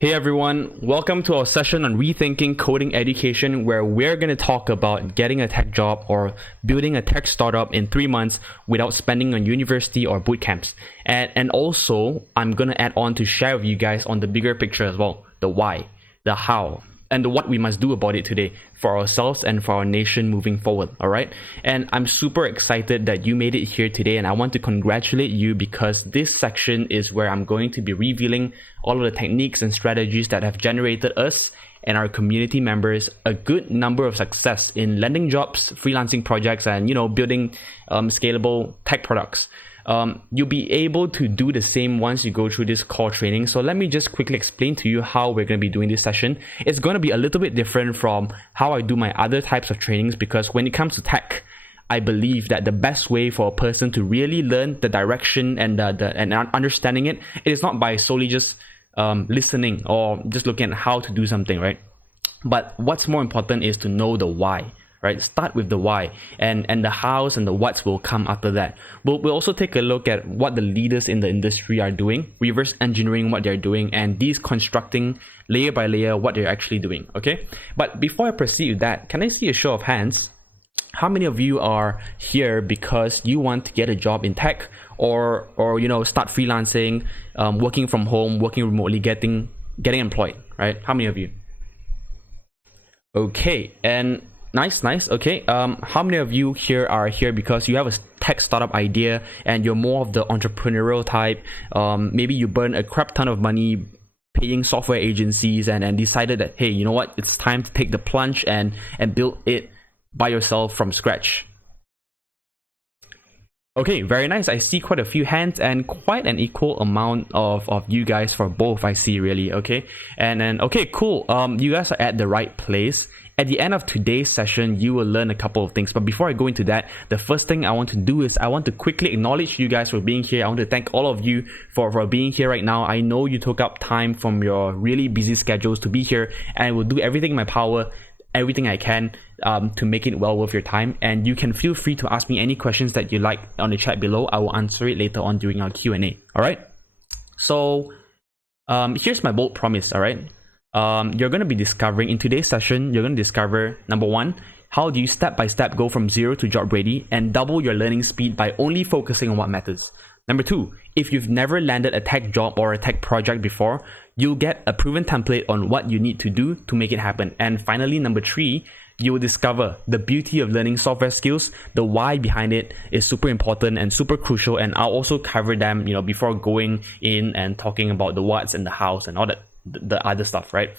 Hey everyone, welcome to our session on rethinking coding education, where we're going to talk about getting a tech job or building a tech startup in 3 months without spending on university or boot camps. And also, I'm going to add on to share with you guys on the bigger picture as well, the why, the how, and the what we must do about it today for ourselves and for our nation moving forward, all right? And I'm super excited that you made it here today, and I want to congratulate you because this section is where I'm going to be revealing all of the techniques and strategies that have generated us and our community members a good number of success in landing jobs, freelancing projects, and building scalable tech products. You'll be able to do the same once you go through this core training. So let me just quickly explain to you how we're going to be doing this session. It's going to be a little bit different from how I do my other types of trainings, because when it comes to tech, I believe that the best way for a person to really learn the direction and and understanding it is not by solely just listening or just looking at how to do something, right? But what's more important is to know the why. Right, start with the why, and the hows and the whats will come after that. We'll also take a look at what the leaders in the industry are doing, reverse engineering what they're doing, and deconstructing layer by layer what they're actually doing. Okay, but before I proceed with that, can I see a show of hands? How many of you are here because you want to get a job in tech, or start freelancing, working from home, working remotely, getting employed? Right? How many of you? Okay, and Nice. Okay. How many of you here are here because you have a tech startup idea and you're more of the entrepreneurial type? Maybe you burn a crap ton of money paying software agencies and decided that, hey, you know what? It's time to take the plunge and build it by yourself from scratch. Okay, very nice. I see quite a few hands and quite an equal amount of you guys for both, I see, really. Okay, and then, okay, cool. You guys are at the right place. At the end of today's session, you will learn a couple of things. But before I go into that, the first thing I want to do is I want to quickly acknowledge you guys for being here. I want to thank all of you for being here right now. I know you took up time from your really busy schedules to be here, and I will do everything in my power, everything I can to make it well worth your time. And you can feel free to ask me any questions that you like on the chat below. I will answer it later on during our Q&A. All right. So here's my bold promise. All right. You're going to be discovering in today's session, you're going to discover, number one, how do you step by step go from zero to job ready and double your learning speed by only focusing on what matters. Number two, if you've never landed a tech job or a tech project before, you'll get a proven template on what you need to do to make it happen. And finally, number three, you will discover the beauty of learning software skills. The why behind it is super important and super crucial, and I'll also cover them, before going in and talking about the whats and the hows and all that, the other stuff, right?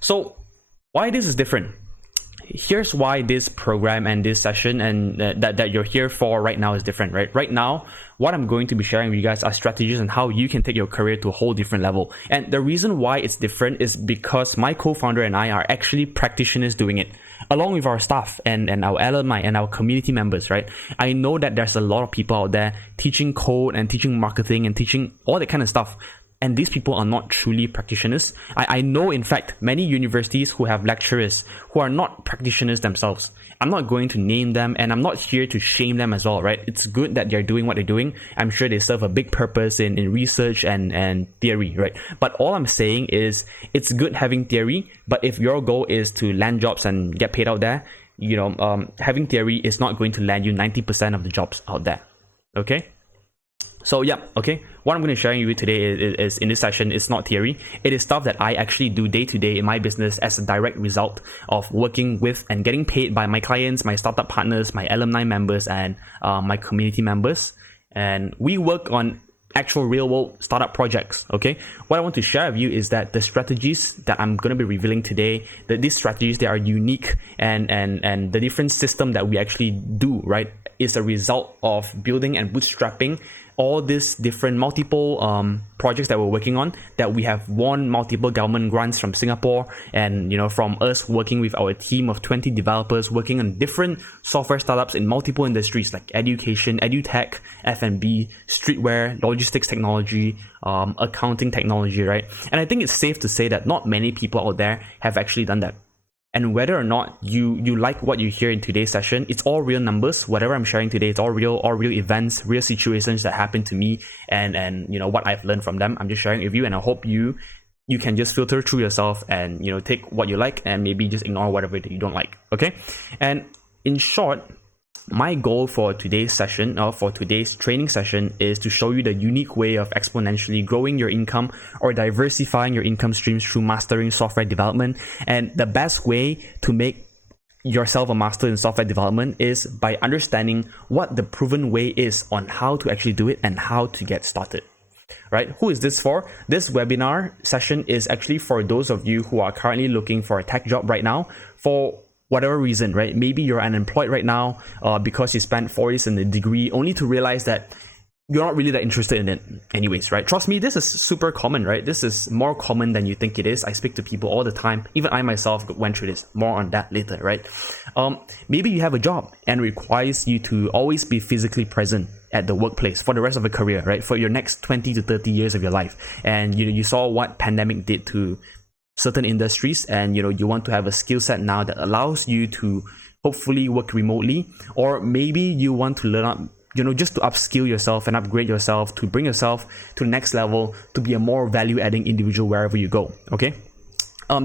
So why this is different? Here's why this program and this session and that you're here for right now is different, right? Right now, what I'm going to be sharing with you guys are strategies on how you can take your career to a whole different level. And the reason why it's different is because my co-founder and I are actually practitioners doing it, along with our staff and our alumni and our community members, right? I know that there's a lot of people out there teaching code and teaching marketing and teaching all that kind of stuff, and these people are not truly practitioners. I know, in fact, many universities who have lecturers who are not practitioners themselves. I'm not going to name them, and I'm not here to shame them as well, right? It's good that they're doing what they're doing. I'm sure they serve a big purpose in research and theory, right? But all I'm saying is it's good having theory, but if your goal is to land jobs and get paid out there, having theory is not going to land you 90% of the jobs out there, okay? So yeah, okay, what I'm going to share with you today is in this session, it's not theory. It is stuff that I actually do day to day in my business as a direct result of working with and getting paid by my clients, my startup partners, my alumni members, and my community members. And we work on actual real world startup projects, okay? What I want to share with you is that the strategies that I'm going to be revealing today, that these strategies, they are unique, and the different system that we actually do, right, is a result of building and bootstrapping all these different multiple projects that we're working on, that we have won multiple government grants from Singapore, and from us working with our team of 20 developers working on different software startups in multiple industries like education, edutech, F&B, streetwear, logistics technology, accounting technology, right? And I think it's safe to say that not many people out there have actually done that. And whether or not you like what you hear in today's session, it's all real numbers. Whatever I'm sharing today, it's all real events, real situations that happened to me, and what I've learned from them. I'm just sharing with you, and I hope you you can just filter through yourself and, you know, take what you like and maybe just ignore whatever that you don't like. Okay. And in short, my goal for today's session, or for today's training session, is to show you the unique way of exponentially growing your income or diversifying your income streams through mastering software development. And the best way to make yourself a master in software development is by understanding what the proven way is on how to actually do it and how to get started. Right? Who is this for? This webinar session is actually for those of you who are currently looking for a tech job right now for whatever reason, right? Maybe you're unemployed right now because you spent 4 years in the degree only to realize that you're not really that interested in it anyways, right? Trust me, this is super common, right? This is more common than you think it is. I speak to people all the time. Even I myself went through this. More on that later, right? Maybe you have a job and it requires you to always be physically present at the workplace for the rest of your career, right? For your next 20 to 30 years of your life. And you saw what pandemic did to certain industries, and you want to have a skill set now that allows you to hopefully work remotely, or maybe you want to learn up, just to upskill yourself and upgrade yourself to bring yourself to the next level, to be a more value-adding individual wherever you go. Okay.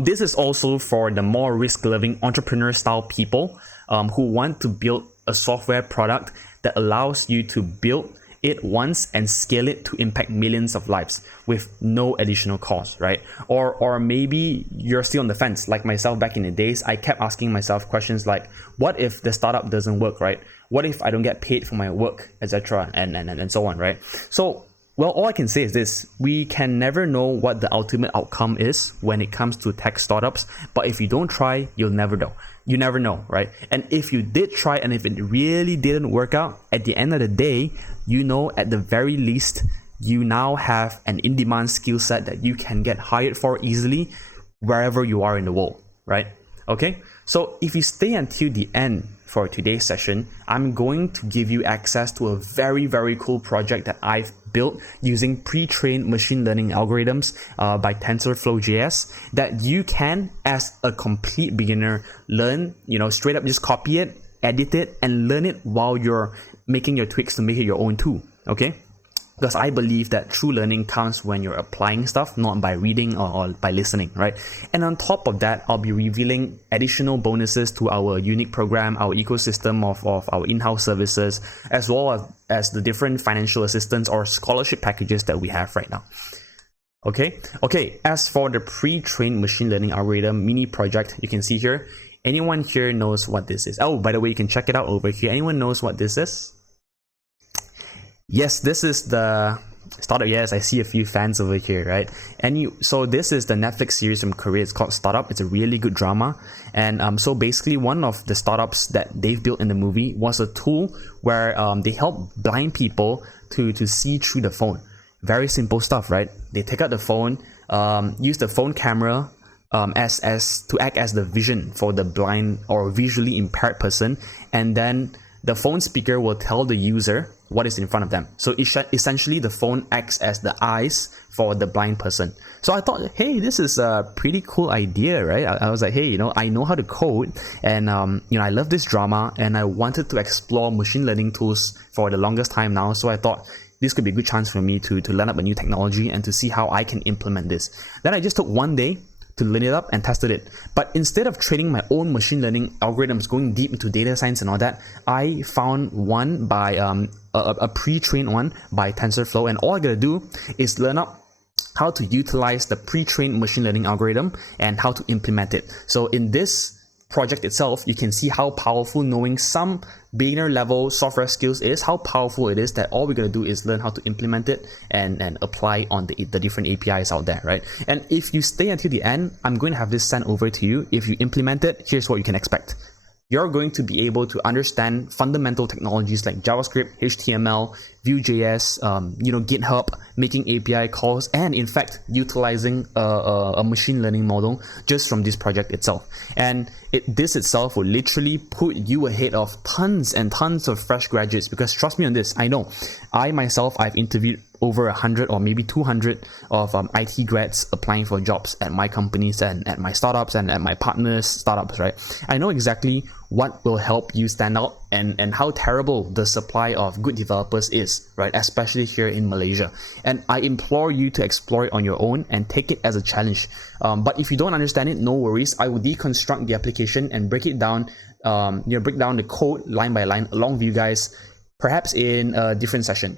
This is also for the more risk-loving entrepreneur-style people who want to build a software product that allows you to build it once and scale it to impact millions of lives with no additional cost, right? Or maybe you're still on the fence, like myself back in the days. I kept asking myself questions like, what if the startup doesn't work, right? What if I don't get paid for my work, etc., and so on, right? So, well, all I can say is this: we can never know what the ultimate outcome is when it comes to tech startups, but if you don't try, you'll never know. You never know, right? And if you did try and if it really didn't work out, at the end of the day, at the very least, you now have an in-demand skill set that you can get hired for easily wherever you are in the world, right? Okay, so if you stay until the end for today's session, I'm going to give you access to a very, very cool project that I've built using pre-trained machine learning algorithms by TensorFlow.js that you can, as a complete beginner, learn, straight up just copy it, edit it, and learn it while you're making your tweaks to make it your own too, okay? Because I believe that true learning comes when you're applying stuff, not by reading or by listening, right? And on top of that, I'll be revealing additional bonuses to our unique program, our ecosystem of our in-house services, as well as the different financial assistance or scholarship packages that we have right now. Okay, as for the pre-trained machine learning algorithm mini project, you can see here, anyone here knows what this is? Oh, by the way, you can check it out over here. Anyone knows what this is? Yes, this is the startup. Yes, I see a few fans over here, right? So this is the Netflix series from Korea. It's called Startup. It's a really good drama. And so basically one of the startups that they've built in the movie was a tool where they help blind people to see through the phone. Very simple stuff, right? They take out the phone, use the phone camera as to act as the vision for the blind or visually impaired person, and then the phone speaker will tell the user what is in front of them. So essentially the phone acts as the eyes for the blind person. So I thought, hey, this is a pretty cool idea, right? I was like, hey, I know how to code, and I love this drama, and I wanted to explore machine learning tools for the longest time now. So I thought this could be a good chance for me to learn up a new technology and to see how I can implement this. Then I just took one day to learn it up and tested it. But instead of training my own machine learning algorithms, going deep into data science and all that, I found one by a pre-trained one by TensorFlow, and all I gotta do is learn up how to utilize the pre-trained machine learning algorithm and how to implement it. So in this project itself, you can see how powerful knowing some beginner level software skills is, how powerful it is that all we're going to do is learn how to implement it and apply on the different APIs out there, right? And if you stay until the end, I'm going to have this sent over to you. If you implement it, here's what you can expect. You're going to be able to understand fundamental technologies like JavaScript, HTML, Vue.js, GitHub, making API calls, and in fact, utilizing a machine learning model just from this project itself. And this itself will literally put you ahead of tons and tons of fresh graduates, because trust me on this, I know. I myself, I've interviewed over 100 or maybe 200 of IT grads applying for jobs at my companies and at my startups and at my partners' startups, right? I know exactly what will help you stand out, and how terrible the supply of good developers is, right? Especially here in Malaysia. And I implore you to explore it on your own and take it as a challenge. But if you don't understand it, no worries. I will deconstruct the application and break it down, break down the code line by line along with you guys, perhaps in a different session.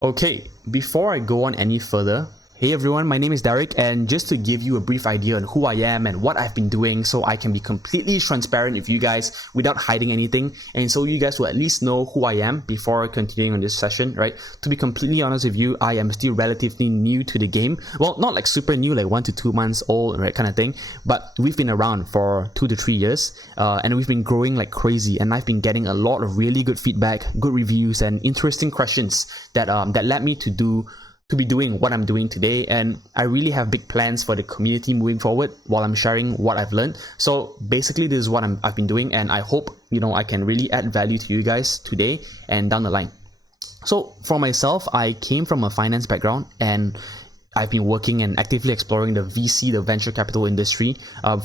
Okay, before I go on any further, hey everyone, my name is Derek, and just to give you a brief idea on who I am and what I've been doing so I can be completely transparent with you guys without hiding anything, and so you guys will at least know who I am before continuing on this session, right? To be completely honest with you, I am still relatively new to the game. Well, not like super new, like 1 to 2 months old, right, kind of thing, but we've been around for 2 to 3 years, and we've been growing like crazy, and I've been getting a lot of really good feedback, good reviews, and interesting questions that led me to be doing what I'm doing today. And I really have big plans for the community moving forward while I'm sharing what I've learned. So basically this is what I've been doing, and I hope I can really add value to you guys today and down the line. So for myself, I came from a finance background, and I've been working and actively exploring the VC, the venture capital industry,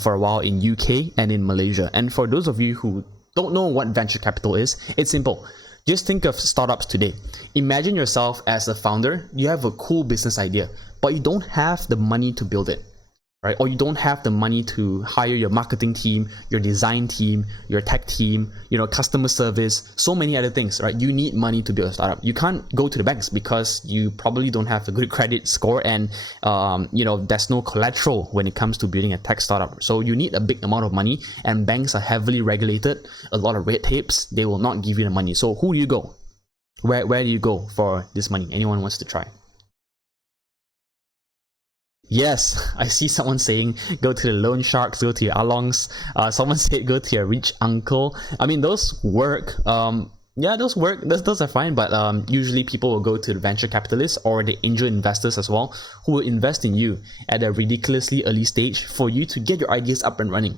for a while in UK and in Malaysia. And for those of you who don't know what venture capital is, it's simple. Just think of startups today. Imagine yourself as a founder. You have a cool business idea, but you don't have the money to build it, right? Or you don't have the money to hire your marketing team, your design team, your tech team, customer service, so many other things, right? You need money to build a startup. You can't go to the banks because you probably don't have a good credit score, and there's no collateral when it comes to building a tech startup. So you need a big amount of money, and banks are heavily regulated, a lot of red tapes. They will not give you the money. So who do you go? Where do you go for this money? Anyone wants to try? Yes, I see someone saying go to the loan sharks, go to your alongs. Someone said go to your rich uncle. I mean, those work. Yeah, those work. Those are fine. But usually people will go to the venture capitalists or the angel investors as well, who will invest in you at a ridiculously early stage for you to get your ideas up and running,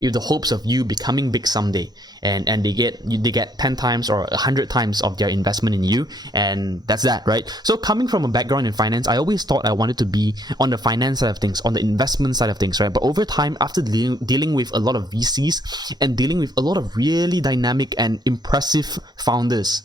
with the hopes of you becoming big someday, and they get 10 times or 100 times of their investment in you, and that's that, right? So coming from a background in finance, I always thought I wanted to be on the finance side of things, on the investment side of things, right? But over time, after dealing with a lot of VCs and dealing with a lot of really dynamic and impressive founders,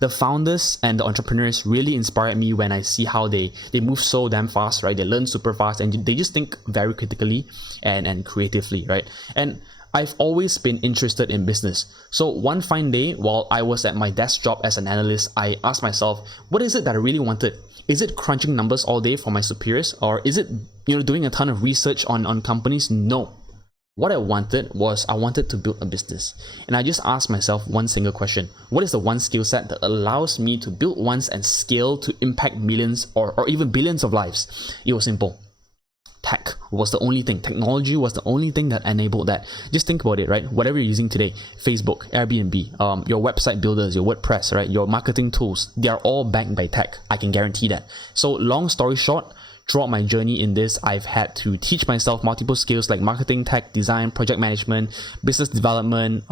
the founders and the entrepreneurs really inspired me when I see how they move so damn fast, right? They learn super fast, and they just think very critically and creatively, right? And I've always been interested in business. So one fine day, while I was at my desk job as an analyst, I asked myself, what is it that I really wanted? Is it crunching numbers all day for my superiors? Or is it, doing a ton of research on companies? No. What I wanted to build a business. And I just asked myself one single question. What is the one skill set that allows me to build once and scale to impact millions or even billions of lives? It was simple. Tech was the only thing. Technology was the only thing that enabled that. Just think about it, right? Whatever you're using today, Facebook, Airbnb, your website builders, your WordPress, right? Your marketing tools, they are all backed by tech. I can guarantee that. So long story short, throughout my journey in this, I've had to teach myself multiple skills like marketing, tech, design, project management, business development,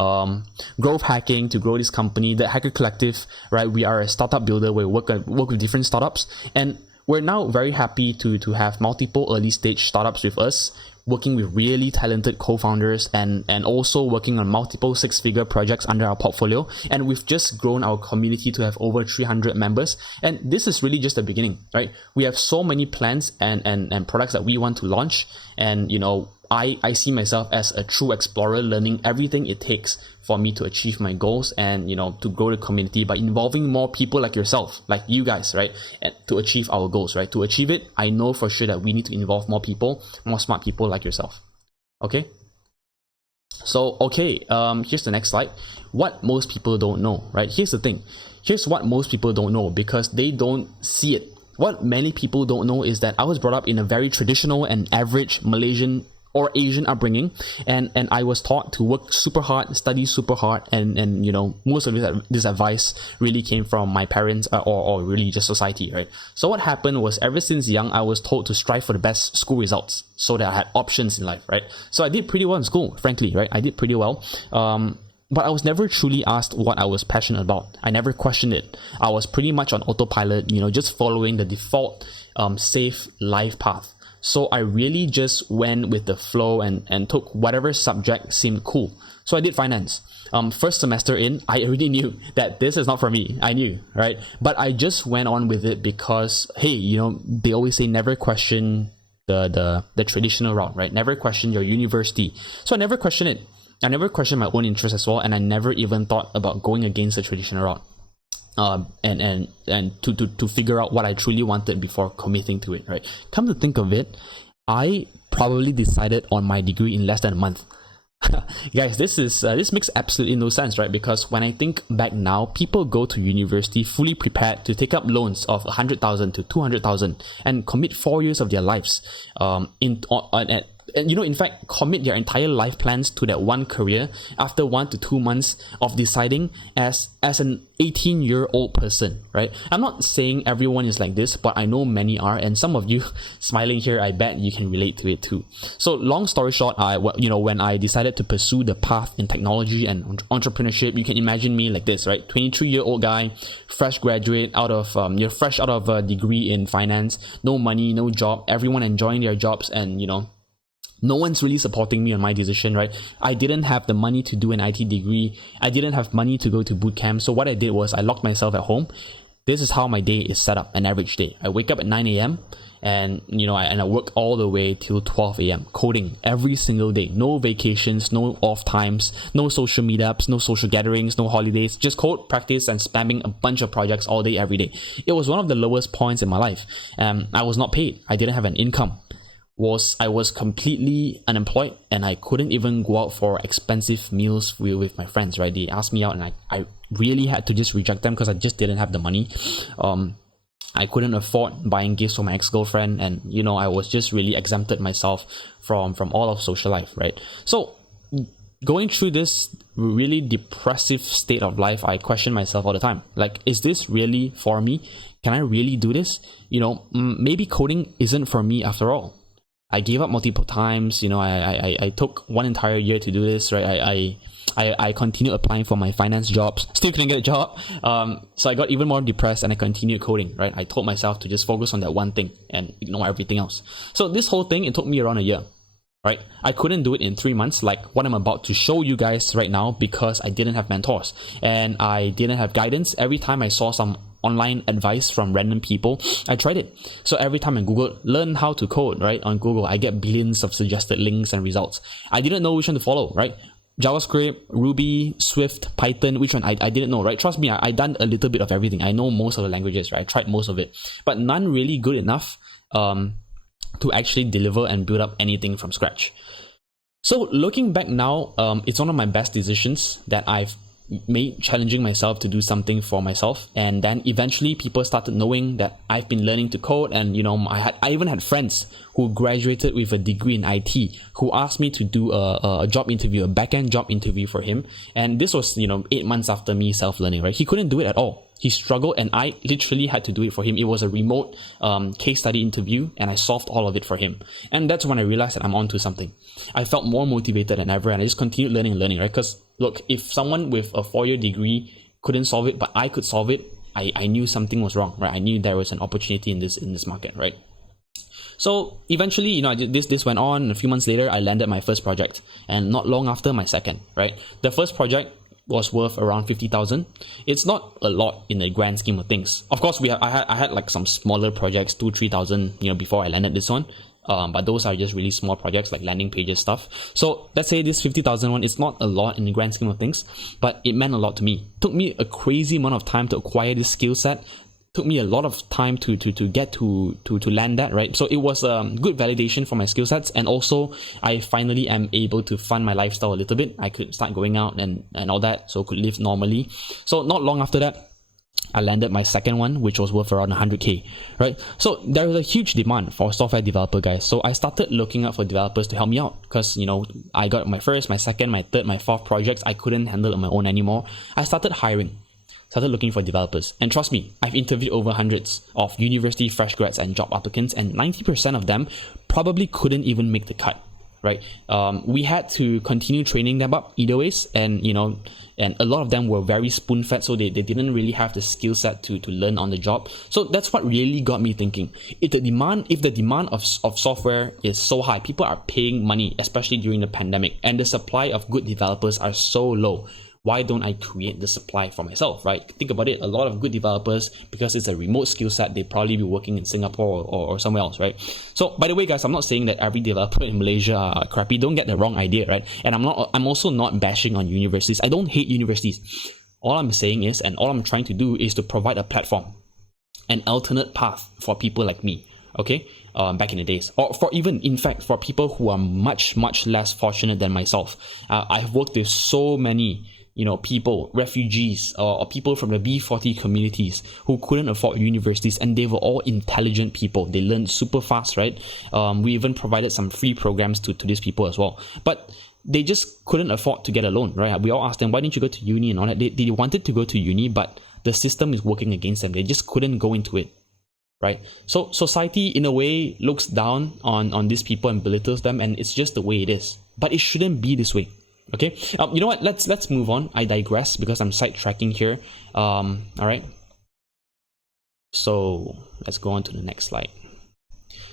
growth hacking to grow this company, the Hacker Collective, right? We are a startup builder where we work with different startups, and we're now very happy to have multiple early stage startups with us, working with really talented co-founders and also working on multiple six-figure projects under our portfolio. And we've just grown our community to have over 300 members. And this is really just the beginning, right? We have so many plans and products that we want to launch. And, I see myself as a true explorer, learning everything it takes for me to achieve my goals and, to grow the community by involving more people like yourself, like you guys, right? And to achieve our goals, right? To achieve it, I know for sure that we need to involve more people, more smart people like yourself. Okay? So, here's the next slide. What most people don't know, right? Here's the thing. Here's what most people don't know because they don't see it. What many people don't know is that I was brought up in a very traditional and average Malaysian or Asian upbringing, and I was taught to work super hard, study super hard, and most of this advice really came from my parents or really just society, right? So what happened was, ever since young, I was told to strive for the best school results so that I had options in life, right? So I did pretty well in school, frankly, right? I did pretty well. But I was never truly asked what I was passionate about. I never questioned it. I was pretty much on autopilot, just following the default safe life path. So I really just went with the flow and took whatever subject seemed cool. So I did finance. First semester in, I already knew that this is not for me. I knew, right? But I just went on with it because, hey, they always say never question the traditional route, right? Never question your university. So I never questioned it. I never questioned my own interests as well, and I never even thought about going against the traditional route. And to figure out what I truly wanted before committing to it, right? Come to think of it, I probably decided on my degree in less than a month. Guys, this makes absolutely no sense, right? Because when I think back now, people go to university fully prepared to take up loans of 100,000 to 200,000 and commit 4 years of their lives in fact, commit their entire life plans to that one career after 1 to 2 months of deciding as an 18-year-old person, right? I'm not saying everyone is like this, but I know many are, and some of you smiling here, I bet you can relate to it too. So long story short, when I decided to pursue the path in technology and entrepreneurship, you can imagine me like this, right? 23-year-old guy, fresh graduate you're fresh out of a degree in finance, no money, no job, everyone enjoying their jobs, and no one's really supporting me on my decision, right? I didn't have the money to do an IT degree. I didn't have money to go to boot camp. So what I did was I locked myself at home. This is how my day is set up, an average day. I wake up at 9 a.m. and I work all the way till 12 a.m. coding every single day. No vacations, no off times, no social meetups, no social gatherings, no holidays. Just code, practice, and spamming a bunch of projects all day, every day. It was one of the lowest points in my life. I was not paid. I didn't have an income. I was completely unemployed, and I couldn't even go out for expensive meals with my friends, right? They asked me out, and I really had to just reject them because I just didn't have the money. I couldn't afford buying gifts for my ex-girlfriend, and I was just really exempted myself from all of social life, right? So going through this really depressive state of life, I question myself all the time. Like, is this really for me? Can I really do this? Maybe coding isn't for me after all. I gave up multiple times. I took one entire year to do this, right? I continued applying for my finance jobs, still couldn't get a job. So I got even more depressed, and I continued coding, right? I told myself to just focus on that one thing and ignore everything else. So this whole thing, it took me around a year, right? I couldn't do it in 3 months like what I'm about to show you guys right now, because I didn't have mentors and I didn't have guidance. Every time I saw some online advice from random people, I tried it. So every time I Google learn how to code, right, on Google, I get billions of suggested links and results. I didn't know which one to follow, right? JavaScript, Ruby, Swift, Python, which one? I didn't know, right? Trust me, I done a little bit of everything. I know most of the languages, right? I tried most of it, but none really good enough to actually deliver and build up anything from scratch. So looking back now, it's one of my best decisions that I've made, challenging myself to do something for myself. And then eventually people started knowing that I've been learning to code, and I even had friends who graduated with a degree in IT who asked me to do a job interview, a back-end job interview for him. And this was 8 months after me self-learning, right? He couldn't do it at all. He struggled, and I literally had to do it for him. It was a remote case study interview, and I solved all of it for him. And that's when I realized that I'm onto something. I felt more motivated than ever, and I just continued learning, right? Because look, if someone with a 4-year degree couldn't solve it, but I could solve it, I knew something was wrong, right? I knew there was an opportunity in this market, right? So eventually, this went on. A few months later, I landed my first project, and not long after, my second, right? The first project was worth around 50,000. It's not a lot in the grand scheme of things. Of course, I had like some smaller projects, 2,000-3,000, before I landed this one. But those are just really small projects like landing pages stuff. So let's say this 50,000 one, it's not a lot in the grand scheme of things, but it meant a lot to me. It took me a crazy amount of time to acquire this skill set. Took me a lot of time to get to land that, right? So it was a good validation for my skill sets, and also I finally am able to fund my lifestyle a little bit. I could start going out and all that, so could live normally. So not long after that, I landed my second one, which was worth around 100k, right? So there was a huge demand for software developer guys. So I started looking out for developers to help me out, because I got my first, my second, my third, my fourth projects. I couldn't handle it on my own anymore. I started looking for developers. And trust me, I've interviewed over hundreds of university fresh grads and job applicants, and 90% of them probably couldn't even make the cut. right? We had to continue training them up either ways, and and a lot of them were very spoon-fed, so they didn't really have the skill set to learn on the job. So that's what really got me thinking. If the demand of software is so high, people are paying money, especially during the pandemic, and the supply of good developers are so low, why don't I create the supply for myself, right? Think about it. A lot of good developers, because it's a remote skill set, they probably be working in Singapore or somewhere else, right? So, by the way, guys, I'm not saying that every developer in Malaysia are crappy. Don't get the wrong idea, right? And I'm also not bashing on universities. I don't hate universities. All I'm saying is, and all I'm trying to do is to provide a platform, an alternate path for people like me, okay? Back in the days, or for even, in fact, for people who are much less fortunate than myself. I've worked with so many people, refugees, or people from the B40 communities who couldn't afford universities, and they were all intelligent people. They learned super fast, right? We even provided some free programs to these people as well. But they just couldn't afford to get a loan, right? We all asked them, why didn't you go to uni and all that? They wanted to go to uni, but the system is working against them. They just couldn't go into it, right? So society, in a way, looks down on these people and belittles them, and it's just the way it is. But it shouldn't be this way. Okay, you know what? Let's move on. I digress because I'm sidetracking here. All right. So let's go on to the next slide.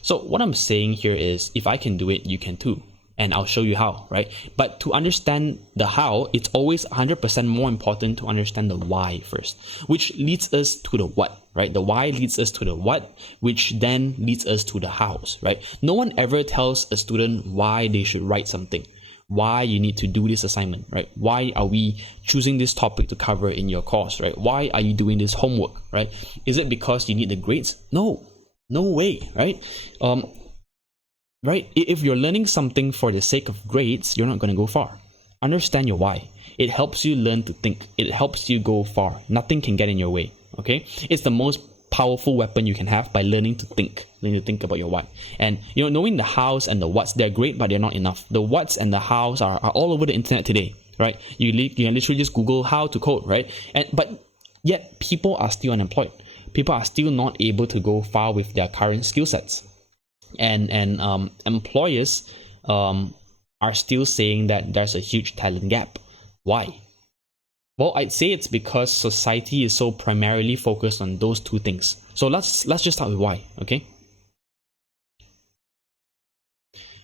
So what I'm saying here is, if I can do it, you can too, and I'll show you how, right? But to understand the how, it's always 100% more important to understand the why first, which leads us to the what, right? The why leads us to the what, which then leads us to the hows, right? No one ever tells a student why they should write something, why you need to do this assignment, right? Why are we choosing this topic to cover in your course, right? Why are you doing this homework, right? Is it because you need the grades? No way, right? Right? If you're learning something for the sake of grades, you're not going to go far. Understand your why. It helps you learn to think. It helps you go far. Nothing can get in your way, okay? It's the most powerful weapon you can have, by learning to think about your why. And knowing the hows and the whats, they're great, but they're not enough. The whats and the hows are all over the internet today, right? You can literally just Google how to code, right? But yet people are still unemployed. People are still not able to go far with their current skill sets, and employers are still saying that there's a huge talent gap. Why? Well, I'd say it's because society is so primarily focused on those two things. So let's just start with why, okay?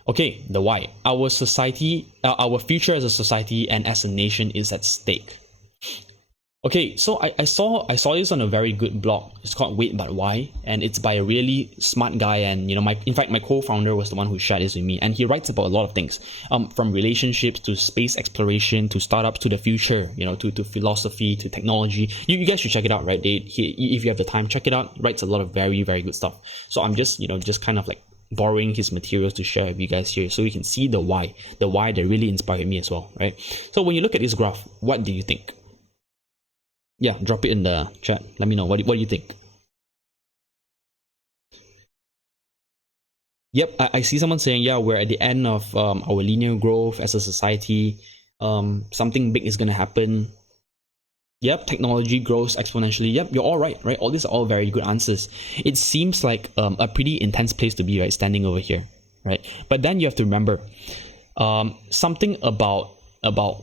Okay, the why. Our society, our future as a society and as a nation is at stake. Okay, so I saw this on a very good blog. It's called Wait But Why, and it's by a really smart guy. And in fact, my co-founder was the one who shared this with me, and he writes about a lot of things, from relationships to space exploration to startups to the future, to philosophy to technology. You guys should check it out, right? If you have the time, check it out. He writes a lot of very, very good stuff. So I'm just kind of like borrowing his materials to share with you guys here, so you can see the why that really inspired me as well, right? So when you look at this graph, what do you think? Yeah, drop it in the chat. Let me know. What do you think? Yep, I see someone saying, yeah, we're at the end of our linear growth as a society. Something big is going to happen. Yep, technology grows exponentially. Yep, you're all right? All these are all very good answers. It seems like a pretty intense place to be, right? Standing over here, right? But then you have to remember something about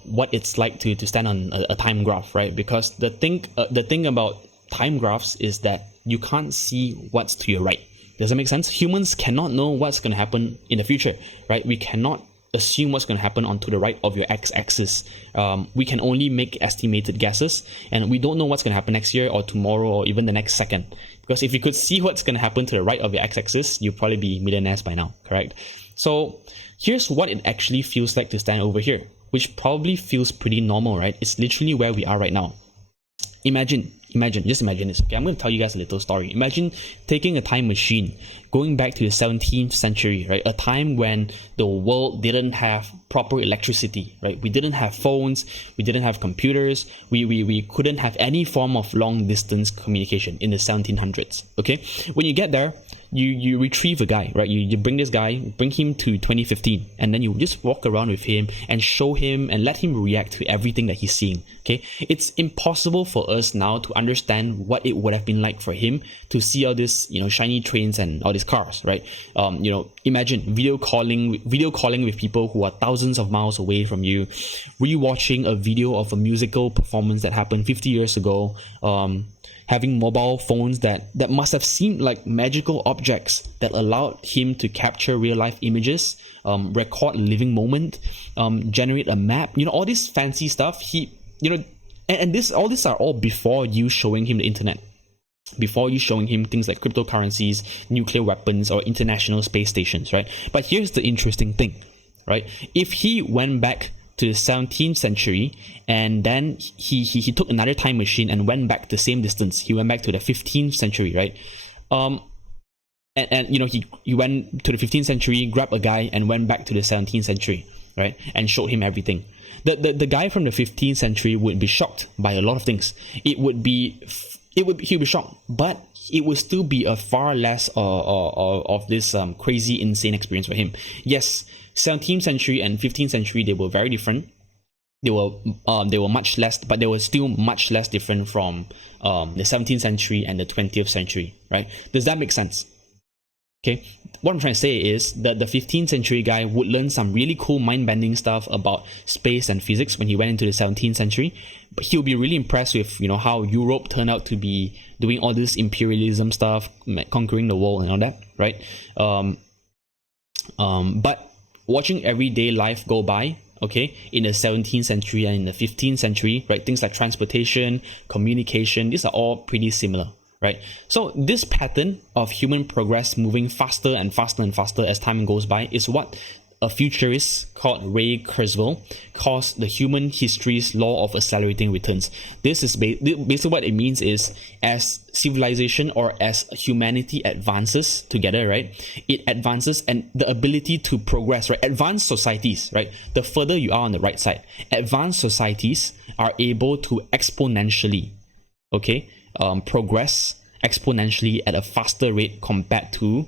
what it's like to stand on a time graph, right? Because the thing about time graphs is that you can't see what's to your right. Does that make sense? Humans cannot know what's going to happen in the future, right? We cannot assume what's going to happen onto the right of your x-axis. We can only make estimated guesses, and we don't know what's going to happen next year or tomorrow or even the next second. Because if you could see what's going to happen to the right of your x-axis, you'd probably be millionaires by now, correct? So here's what it actually feels like to stand over here, which probably feels pretty normal, right? It's literally where we are right now. Just imagine this, okay? I'm going to tell you guys a little story. Imagine taking a time machine, going back to the 17th century, right? A time when the world didn't have proper electricity, right? We didn't have phones, we didn't have computers, we couldn't have any form of long distance communication in the 1700s, okay? When you get there, you retrieve a guy, right? You bring this guy, bring him to 2015, and then you just walk around with him and show him and let him react to everything that he's seeing. Okay, it's impossible for us now to understand what it would have been like for him to see all this, shiny trains and all these cars, right? Imagine video calling with people who are thousands of miles away from you, rewatching a video of a musical performance that happened 50 years ago, having mobile phones that must have seemed like magical objects that allowed him to capture real life images, record a living moment, generate a map, all this fancy stuff. All these are all before you showing him the internet, before you showing him things like cryptocurrencies, nuclear weapons, or international space stations, right? But here's the interesting thing, right? If he went back to the 17th century and then he took another time machine and went back the same distance, he went back to the 15th century, right? He went to the 15th century, grabbed a guy and went back to the 17th century, right? And showed him everything. The guy from the 15th century would be shocked by a lot of things. He would be shocked, but it would still be a far less of this crazy, insane experience for him. Yes, 17th century and 15th century, they were very different. They were much less, but they were still much less different from the 17th century and the 20th century, right? Does that make sense? Okay, what I'm trying to say is that the 15th century guy would learn some really cool mind-bending stuff about space and physics when he went into the 17th century, but he'll be really impressed with how Europe turned out to be doing all this imperialism stuff, conquering the world and all that, right? But watching everyday life go by, okay, in the 17th century and in the 15th century, right, things like transportation, communication, these are all pretty similar, right? So this pattern of human progress moving faster and faster and faster as time goes by is what a futurist called Ray Kurzweil calls the human history's law of accelerating returns. This is basically what it means is, as civilization or as humanity advances together, right, it advances, and the ability to progress, right, advanced societies, right, the further you are on the right side, advanced societies are able to exponentially, okay, progress exponentially at a faster rate compared to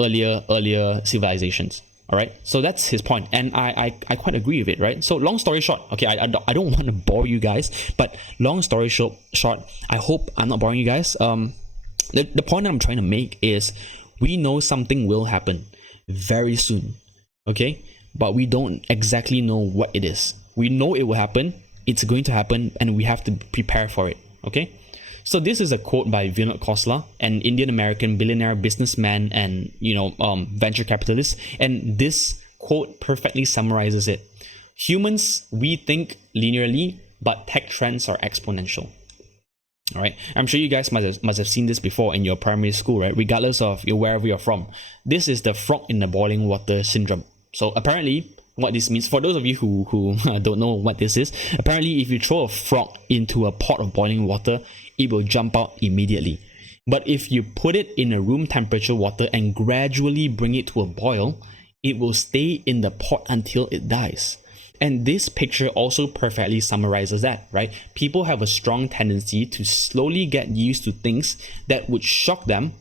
earlier civilizations. All right, so that's his point, and I quite agree with it, right? So long story short, okay, I don't want to bore you guys, but long story short, I hope I'm not boring you guys. The point I'm trying to make is, we know something will happen very soon, okay, but we don't exactly know what it is. We know it will happen, it's going to happen, and we have to prepare for it, okay? So this is a quote by Vinod Khosla, an Indian-American billionaire businessman and venture capitalist, and this quote perfectly summarizes it. Humans, we think linearly, but tech trends are exponential. All right, I'm sure you guys must have seen this before in your primary school, right? Regardless of wherever you're from. This is the frog in the boiling water syndrome. So apparently, what this means, for those of you who don't know what this is, apparently if you throw a frog into a pot of boiling water, it will jump out immediately. But if you put it in a room temperature water and gradually bring it to a boil, it will stay in the pot until it dies. And this picture also perfectly summarizes that, right? People have a strong tendency to slowly get used to things that would shock them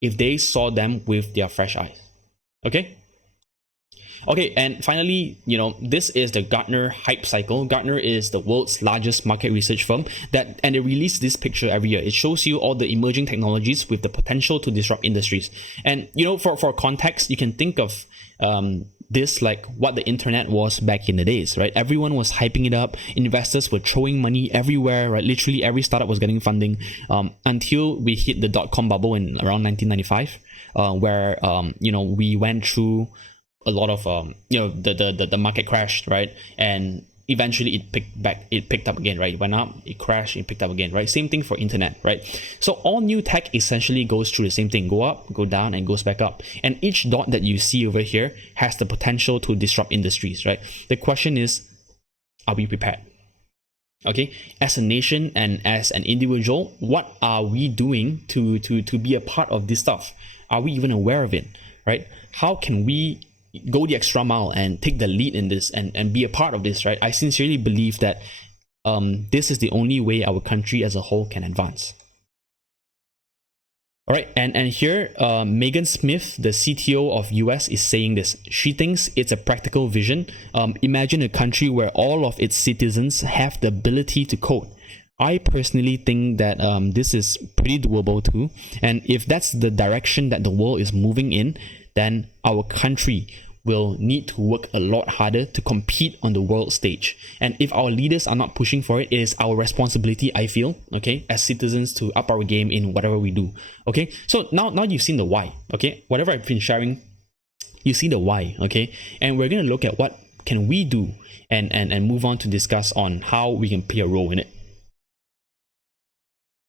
if they saw them with their fresh eyes. Okay? Okay, and finally, this is the Gartner hype cycle. Gartner is the world's largest market research firm, and they release this picture every year. It shows you all the emerging technologies with the potential to disrupt industries. And for context, you can think of this like what the internet was back in the days, right? Everyone was hyping it up. Investors were throwing money everywhere, right? Literally every startup was getting funding, until we hit the dot-com bubble in around 1995, where we went through a lot of the market crashed, right? And eventually it picked up again, right? It went up, it crashed, it picked up again, right? Same thing for internet, right? So all new tech essentially goes through the same thing: go up, go down, and goes back up. And each dot that you see over here has the potential to disrupt industries, right? The question is, are we prepared? Okay, as a nation and as an individual, what are we doing to be a part of this stuff? Are we even aware of it, right? How can we go the extra mile and take the lead in this and be a part of this, right? I sincerely believe that this is the only way our country as a whole can advance. All right, and here, Megan Smith, the CTO of US, is saying this. She thinks it's a practical vision. Imagine a country where all of its citizens have the ability to code. I personally think that this is pretty doable too. And if that's the direction that the world is moving in, then our country will need to work a lot harder to compete on the world stage. And if our leaders are not pushing for it, it is our responsibility, I feel, okay, as citizens to up our game in whatever we do. Okay, so now you've seen the why. Okay, whatever I've been sharing, you see the why. Okay, and we're going to look at what can we do and move on to discuss on how we can play a role in it.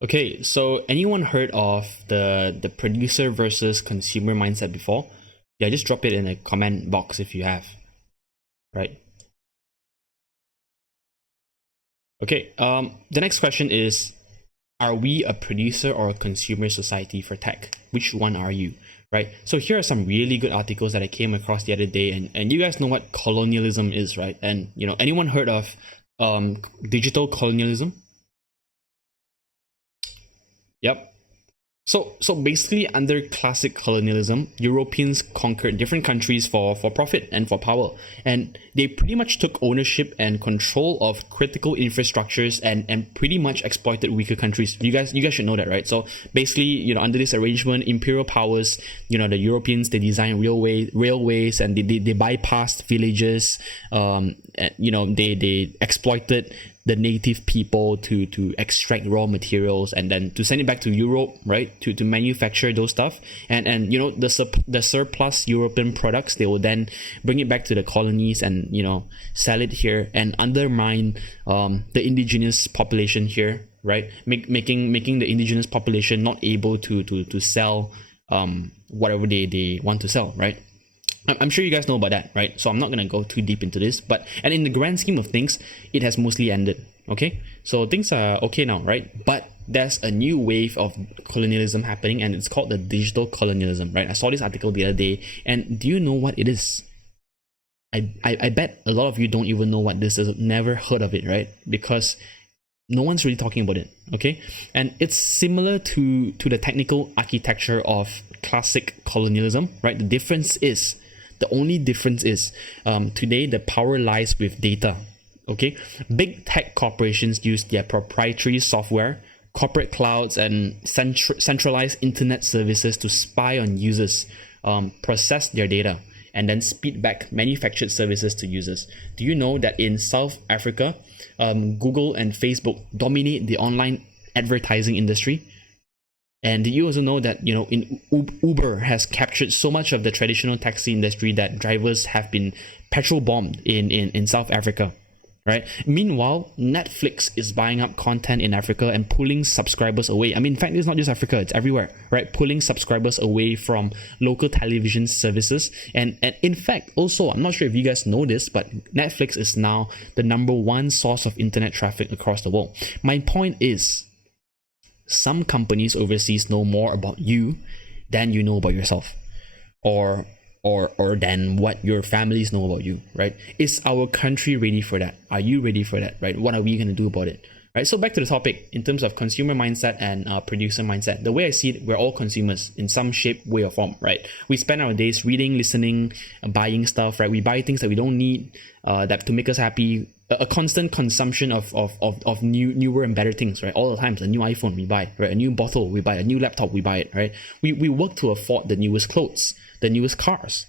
Okay, so anyone heard of the producer versus consumer mindset before? Yeah, just drop it in the comment box if you have, right? Okay, the next question is, are we a producer or a consumer society for tech? Which one are you, right? So here are some really good articles that I came across the other day, and you guys know what colonialism is, right? And, you know, anyone heard of digital colonialism? Yep. So basically, under classic colonialism, Europeans conquered different countries for profit and for power, and they pretty much took ownership and control of critical infrastructures and pretty much exploited weaker countries. You guys should know that, right? So basically, you know, under this arrangement, imperial powers, you know, the Europeans, they designed railways, and they bypassed villages. You know, they exploited the native people to extract raw materials and then to send it back to Europe, right, to manufacture those stuff, and you know, the surplus European products, they will then bring it back to the colonies and, you know, sell it here and undermine the indigenous population here, right, making the indigenous population not able to sell whatever they want to sell, right? I'm sure you guys know about that, right? So I'm not going to go too deep into this, and in the grand scheme of things, it has mostly ended, okay? So things are okay now, right? But there's a new wave of colonialism happening, and it's called the digital colonialism, right? I saw this article the other day, and do you know what it is? I bet a lot of you don't even know what this is, never heard of it, right? Because no one's really talking about it, okay? And it's similar to the technical architecture of classic colonialism, right? The only difference is today the power lies with data. Okay, big tech corporations use their proprietary software, corporate clouds, and centralized internet services to spy on users, process their data, and then speed back manufactured services to users. Do you know that in South Africa, Google and Facebook dominate the online advertising industry? And did you also know that, you know, in Uber has captured so much of the traditional taxi industry that drivers have been petrol bombed in South Africa, right? Meanwhile, Netflix is buying up content in Africa and pulling subscribers away. I mean, in fact, it's not just Africa, it's everywhere, right? Pulling subscribers away from local television services. And in fact, also, I'm not sure if you guys know this, but Netflix is now the #1 source of internet traffic across the world. My point is, some companies overseas know more about you than you know about yourself, or than what your families know about you, right? Is our country ready for that? Are you ready for that, right? What are we going to do about it, right? So back to the topic, in terms of consumer mindset and producer mindset, the way I see it, we're all consumers in some shape, way or form, right? We spend our days reading, listening, buying stuff, right? We buy things that we don't need, that to make us happy. A constant consumption of newer and better things, right? All the times, a new iPhone we buy, right? A new bottle we buy, a new laptop we buy it, right? We work to afford the newest clothes, the newest cars,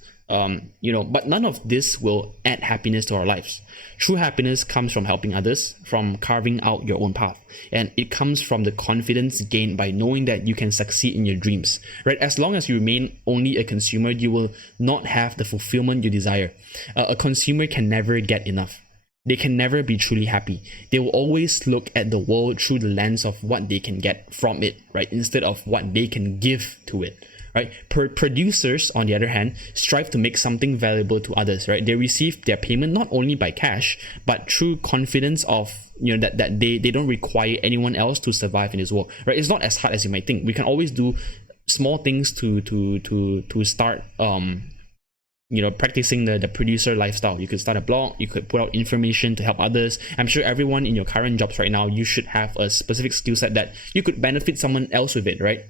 you know, but none of this will add happiness to our lives. True happiness comes from helping others, from carving out your own path, and it comes from the confidence gained by knowing that you can succeed in your dreams, right? As long as you remain only a consumer, you will not have the fulfillment you desire. A consumer can never get enough. They can never be truly happy. They will always look at the world through the lens of what they can get from it, right? Instead of what they can give to it, right? Producers, on the other hand, strive to make something valuable to others, right? They receive their payment not only by cash, but through confidence of, you know, that they don't require anyone else to survive in this world, right? It's not as hard as you might think. We can always do small things to start you know, practicing the producer lifestyle. You could start a blog, you could put out information to help others. I'm sure everyone in your current jobs right now, you should have a specific skill set that you could benefit someone else with it, right?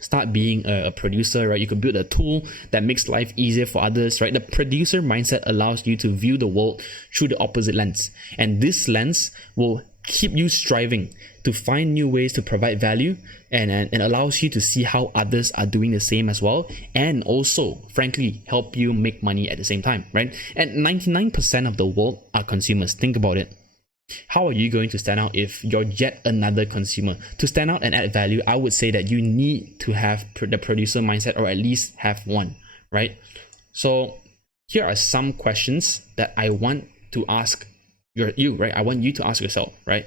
start being a producer, right? You could build a tool that makes life easier for others, right? The producer mindset allows you to view the world through the opposite lens. And this lens will keep you striving to find new ways to provide value, and allows you to see how others are doing the same as well, and also, frankly, help you make money at the same time, right? And 99% of the world are consumers. Think about it. How are you going to stand out if you're yet another consumer? To stand out and add value, I would say that you need to have the producer mindset, or at least have one, right? So here are some questions that I want to ask you, right? I want you to ask yourself, right?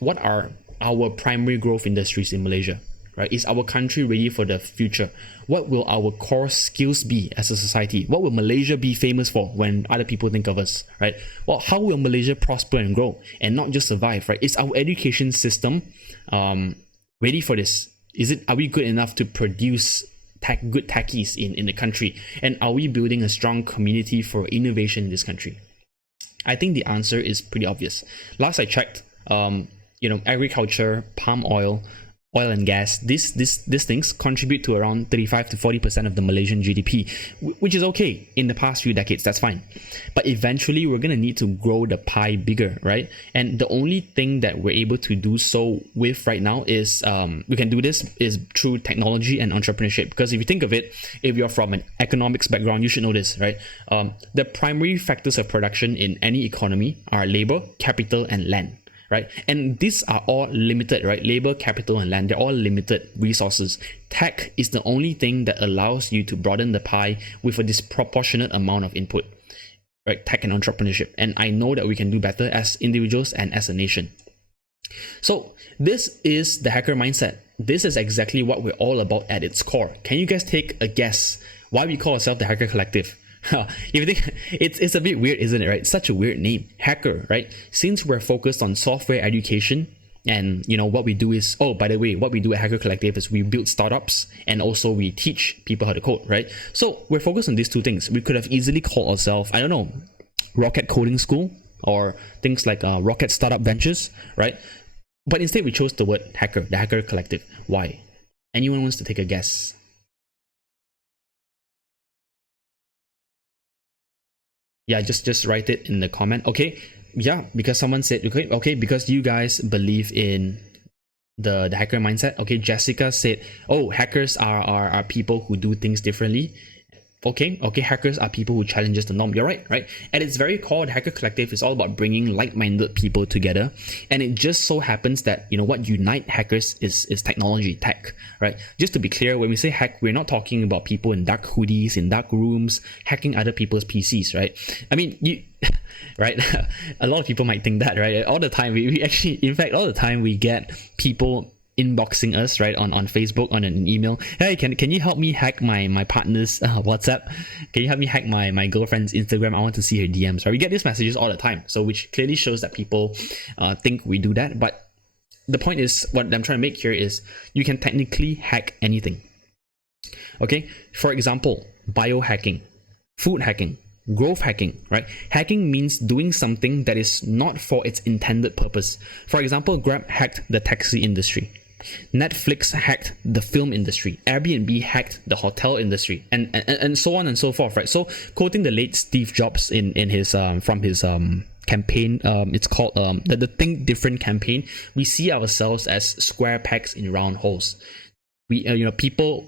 What are our primary growth industries in Malaysia? Right? Is our country ready for the future? What will our core skills be as a society? What will Malaysia be famous for when other people think of us? Right? Well, how will Malaysia prosper and grow and not just survive? Right? Is our education system ready for this? Are we good enough to produce good techies in the country? And are we building a strong community for innovation in this country? I think the answer is pretty obvious. Last I checked, agriculture, palm oil, oil and gas, these things contribute to around 35 to 40% of the Malaysian GDP, which is okay in the past few decades, that's fine. But eventually we're going to need to grow the pie bigger, right? And the only thing that we're able to do so with right now is, we can do this is through technology and entrepreneurship. Because if you think of it, if you're from an economics background, you should know this, right? The primary factors of production in any economy are labor, capital, and land. Right? And these are all limited, right? Labor, capital, and land, they're all limited resources. Tech is the only thing that allows you to broaden the pie with a disproportionate amount of input, right? Tech and entrepreneurship. And I know that we can do better as individuals and as a nation. So this is the hacker mindset. This is exactly what we're all about at its core. Can you guys take a guess why we call ourselves the Hacker Collective? If you think it's a bit weird, isn't it, right? Such a weird name, hacker, right? Since we're focused on software education, and what we do is, by the way, what we do at Hacker Collective is we build startups, and also we teach people how to code, right? So we're focused on these two things. We could have easily called ourselves, I don't know, Rocket Coding School, or things like Rocket Startup Ventures, right? But instead we chose the word hacker, the Hacker Collective. Why? Anyone wants to take a guess? Yeah, just write it in the comment. Okay, yeah, because someone said, okay, because you guys believe in the hacker mindset. Okay, Jessica said, oh, hackers are people who do things differently. Okay, hackers are people who challenges the norm. You're right? At its very core, the Hacker Collective is all about bringing like-minded people together. And it just so happens that, what unite hackers is technology, tech, right? Just to be clear, when we say hack, we're not talking about people in dark hoodies, in dark rooms, hacking other people's PCs, right? I mean, right? A lot of people might think that, right? All the time, we actually, in fact, all the time we get people inboxing us, right, on Facebook, on an email. Hey, can you help me hack my partner's WhatsApp? Can you help me hack my girlfriend's Instagram? I want to see her DMs, right? We get these messages all the time, so which clearly shows that people think we do that. But the point is, what I'm trying to make here is, you can technically hack anything. Okay, for example, biohacking, food hacking, growth hacking, right? Hacking means doing something that is not for its intended purpose. For example, Grab hacked the taxi industry. Netflix hacked the film industry. Airbnb hacked the hotel industry, and so on and so forth, right? So, quoting the late Steve Jobs in his from his campaign, it's called the Think Different campaign. We see ourselves as square pegs in round holes. We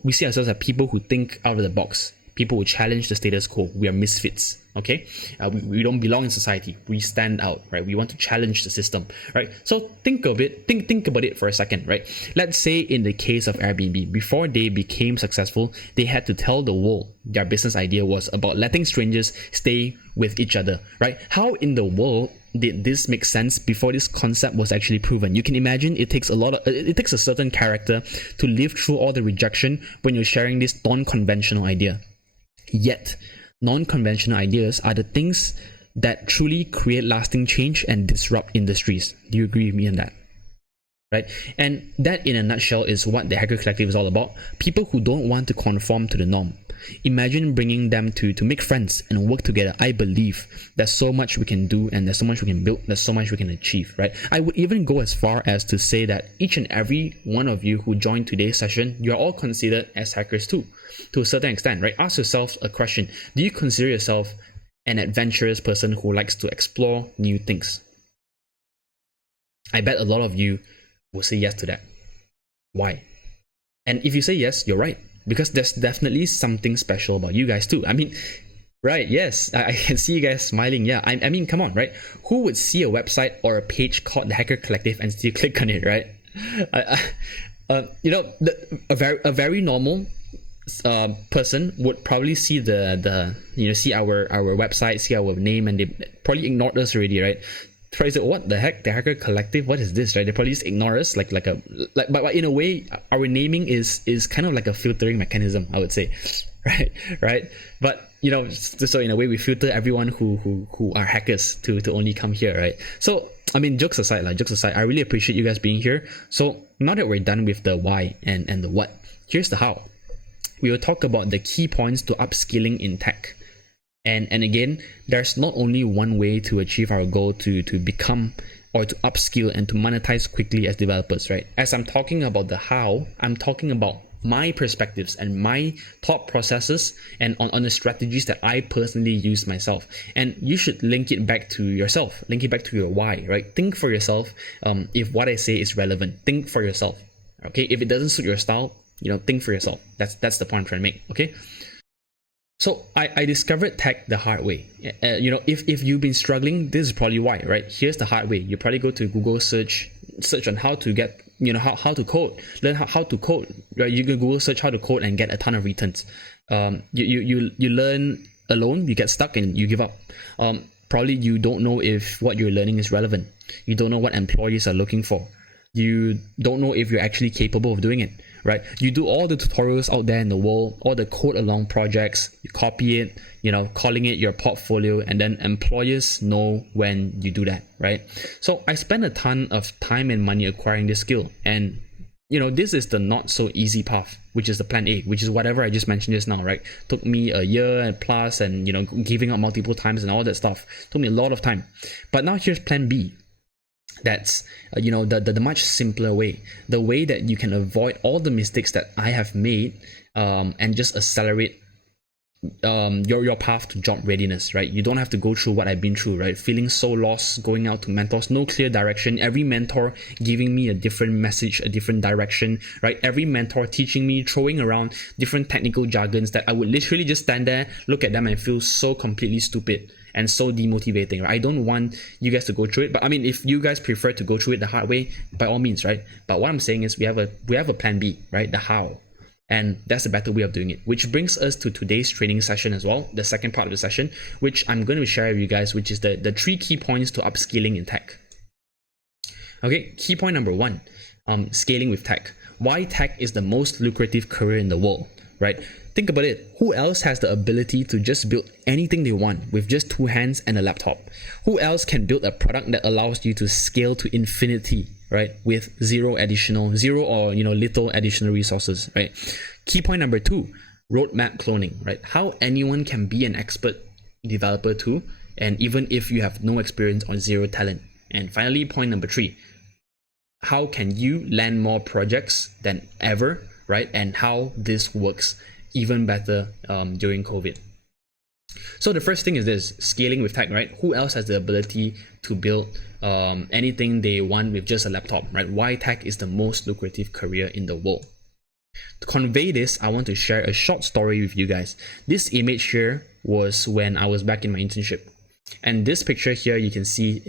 we see ourselves as people who think out of the box. People who challenge the status quo. We are misfits, okay? We don't belong in society. We stand out, right? We want to challenge the system, right? So think of it, think about it for a second, right? Let's say in the case of Airbnb, before they became successful, they had to tell the world their business idea was about letting strangers stay with each other, right? How in the world did this make sense before this concept was actually proven? You can imagine it takes a certain character to live through all the rejection when you're sharing this non-conventional idea. Yet, non-conventional ideas are the things that truly create lasting change and disrupt industries. Do you agree with me on that? right? And that, in a nutshell, is what the Hacker Collective is all about. People who don't want to conform to the norm. Imagine bringing them to make friends and work together. I believe there's so much we can do, and there's so much we can build, there's so much we can achieve, right? I would even go as far as to say that each and every one of you who joined today's session, you're all considered as hackers too, to a certain extent, right? Ask yourself a question. Do you consider yourself an adventurous person who likes to explore new things? I bet a lot of you will say yes to that. Why? And if you say yes, you're right, because there's definitely something special about you guys too. I mean, right, yes, I can see you guys smiling. Yeah, I mean, come on, right? Who would see a website or a page called the Hacker Collective and still click on it, right? You know, a very normal person would probably see see our website, see our name, and they probably ignored us already, right? Probably say, what the heck, the Hacker Collective, what is this, right? They probably just ignore us, but in a way, our naming is kind of like a filtering mechanism, I would say, right? But you know, so in a way, we filter everyone who are hackers to only come here, right? So I mean, jokes aside, I really appreciate you guys being here. So now that we're done with the why and the what, here's the how. We will talk about the key points to upskilling in tech. And again, there's not only one way to achieve our goal to become or to upskill and to monetize quickly as developers, right? As I'm talking about the how, I'm talking about my perspectives and my thought processes and on the strategies that I personally use myself. And you should link it back to yourself, link it back to your why, right? Think for yourself if what I say is relevant. Think for yourself, okay? If it doesn't suit your style, you know, think for yourself. That's the point I'm trying to make, okay? So I discovered tech the hard way. You know, if you've been struggling, this is probably why, right? Here's the hard way. You probably go to Google search on how to get, you know, how to code, learn how to code, right? You can Google search how to code and get a ton of returns. You learn alone, you get stuck and you give up. Probably you don't know if what you're learning is relevant. You don't know what employees are looking for. You don't know if you're actually capable of doing it, right? You do all the tutorials out there in the world, all the code along projects, you copy it, you know, calling it your portfolio, and then employers know when you do that, right? So I spent a ton of time and money acquiring this skill, and you know, this is the not so easy path, which is the plan A, which is whatever I just mentioned just now, right? Took me a year and plus, and you know, giving up multiple times and all that stuff. Took me a lot of time. But now here's plan B. That's you know, the much simpler way, the way that you can avoid all the mistakes that I have made, and just accelerate your path to job readiness, right? You don't have to go through what I've been through, right? Feeling so lost, going out to mentors, no clear direction, every mentor giving me a different message, a different direction, right? Every mentor teaching me, throwing around different technical jargons that I would literally just stand there, look at them and feel so completely stupid and so demotivating, right? I don't want you guys to go through it, but I mean, if you guys prefer to go through it the hard way, by all means, right? But what I'm saying is we have a plan B, right? The how. And that's a better way of doing it, which brings us to today's training session as well, the second part of the session, which I'm going to share with you guys, which is the 3 key points to upskilling in tech. Okay, key point number 1, scaling with tech. Why tech is the most lucrative career in the world, right? Think about it. Who else has the ability to just build anything they want with just 2 hands and a laptop? Who else can build a product that allows you to scale to infinity, right? With zero or you know, little additional resources, right? Key point number 2, roadmap cloning, right? How anyone can be an expert developer too, and even if you have no experience or zero talent. And finally, point number 3, how can you land more projects than ever, right? And how this works even better during COVID. So the first thing is this, scaling with tech, right? Who else has the ability to build anything they want with just a laptop, right? Why tech is the most lucrative career in the world. To convey this, I want to share a short story with you guys. This image here was when I was back in my internship. And this picture here, you can see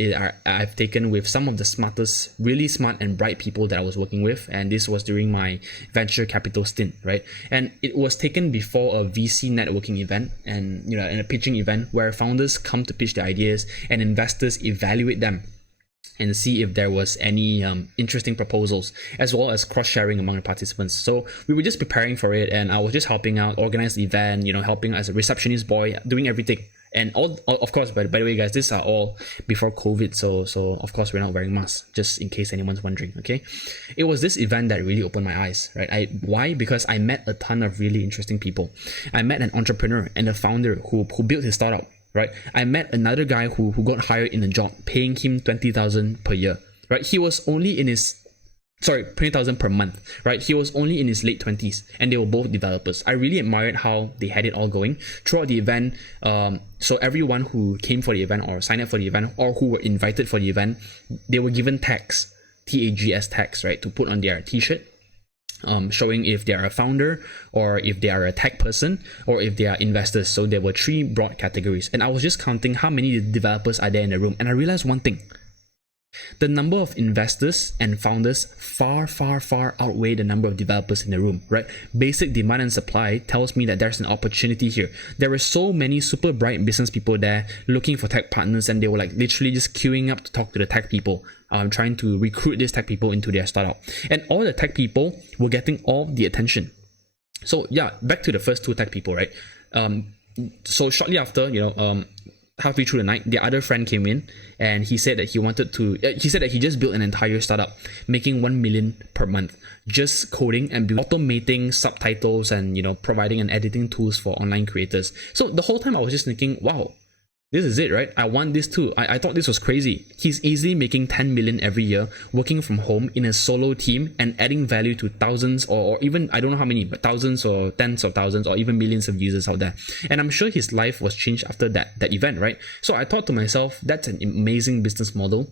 I've taken with some of the smartest, really smart and bright people that I was working with. And this was during my venture capital stint, right? And it was taken before a VC networking event and, you know, in a pitching event where founders come to pitch their ideas and investors evaluate them and see if there was any interesting proposals, as well as cross-sharing among the participants. So we were just preparing for it, and I was just helping out, organize the event, you know, helping as a receptionist boy, doing everything. And of course, by the way, guys, these are all before COVID, so of course we're not wearing masks, just in case anyone's wondering. Okay, it was this event that really opened my eyes, right? Why? Because I met a ton of really interesting people. I met an entrepreneur and a founder who built his startup, right? I met another guy who got hired in a job paying him 20,000 per year, right? He was only in his 20,000 per month, right? He was only in his late 20s and they were both developers. I really admired how they had it all going throughout the event. So everyone who came for the event or signed up for the event or who were invited for the event, they were given tags, TAGS tags, right, to put on their t-shirt, showing if they are a founder or if they are a tech person or if they are investors. So there were 3 broad categories, and I was just counting how many developers are there in the room, and I realized one thing. The number of investors and founders far outweigh the number of developers in the room, right? Basic demand and supply tells me that there's an opportunity here. There are so many super bright business people there looking for tech partners, and they were like literally just queuing up to talk to the tech people, trying to recruit these tech people into their startup. And all the tech people were getting all the attention. So yeah, back to the first 2 tech people, right? So shortly after, halfway through the night, the other friend came in and he said that he just built an entire startup making 1 million per month, just coding and automating subtitles and, providing and editing tools for online creators. So the whole time I was just thinking, wow, this is it, right? I want this too. I thought this was crazy. He's easily making 10 million every year, working from home in a solo team and adding value to thousands or even, I don't know how many, but thousands or tens of thousands or even millions of users out there. And I'm sure his life was changed after that event, right? So I thought to myself, that's an amazing business model,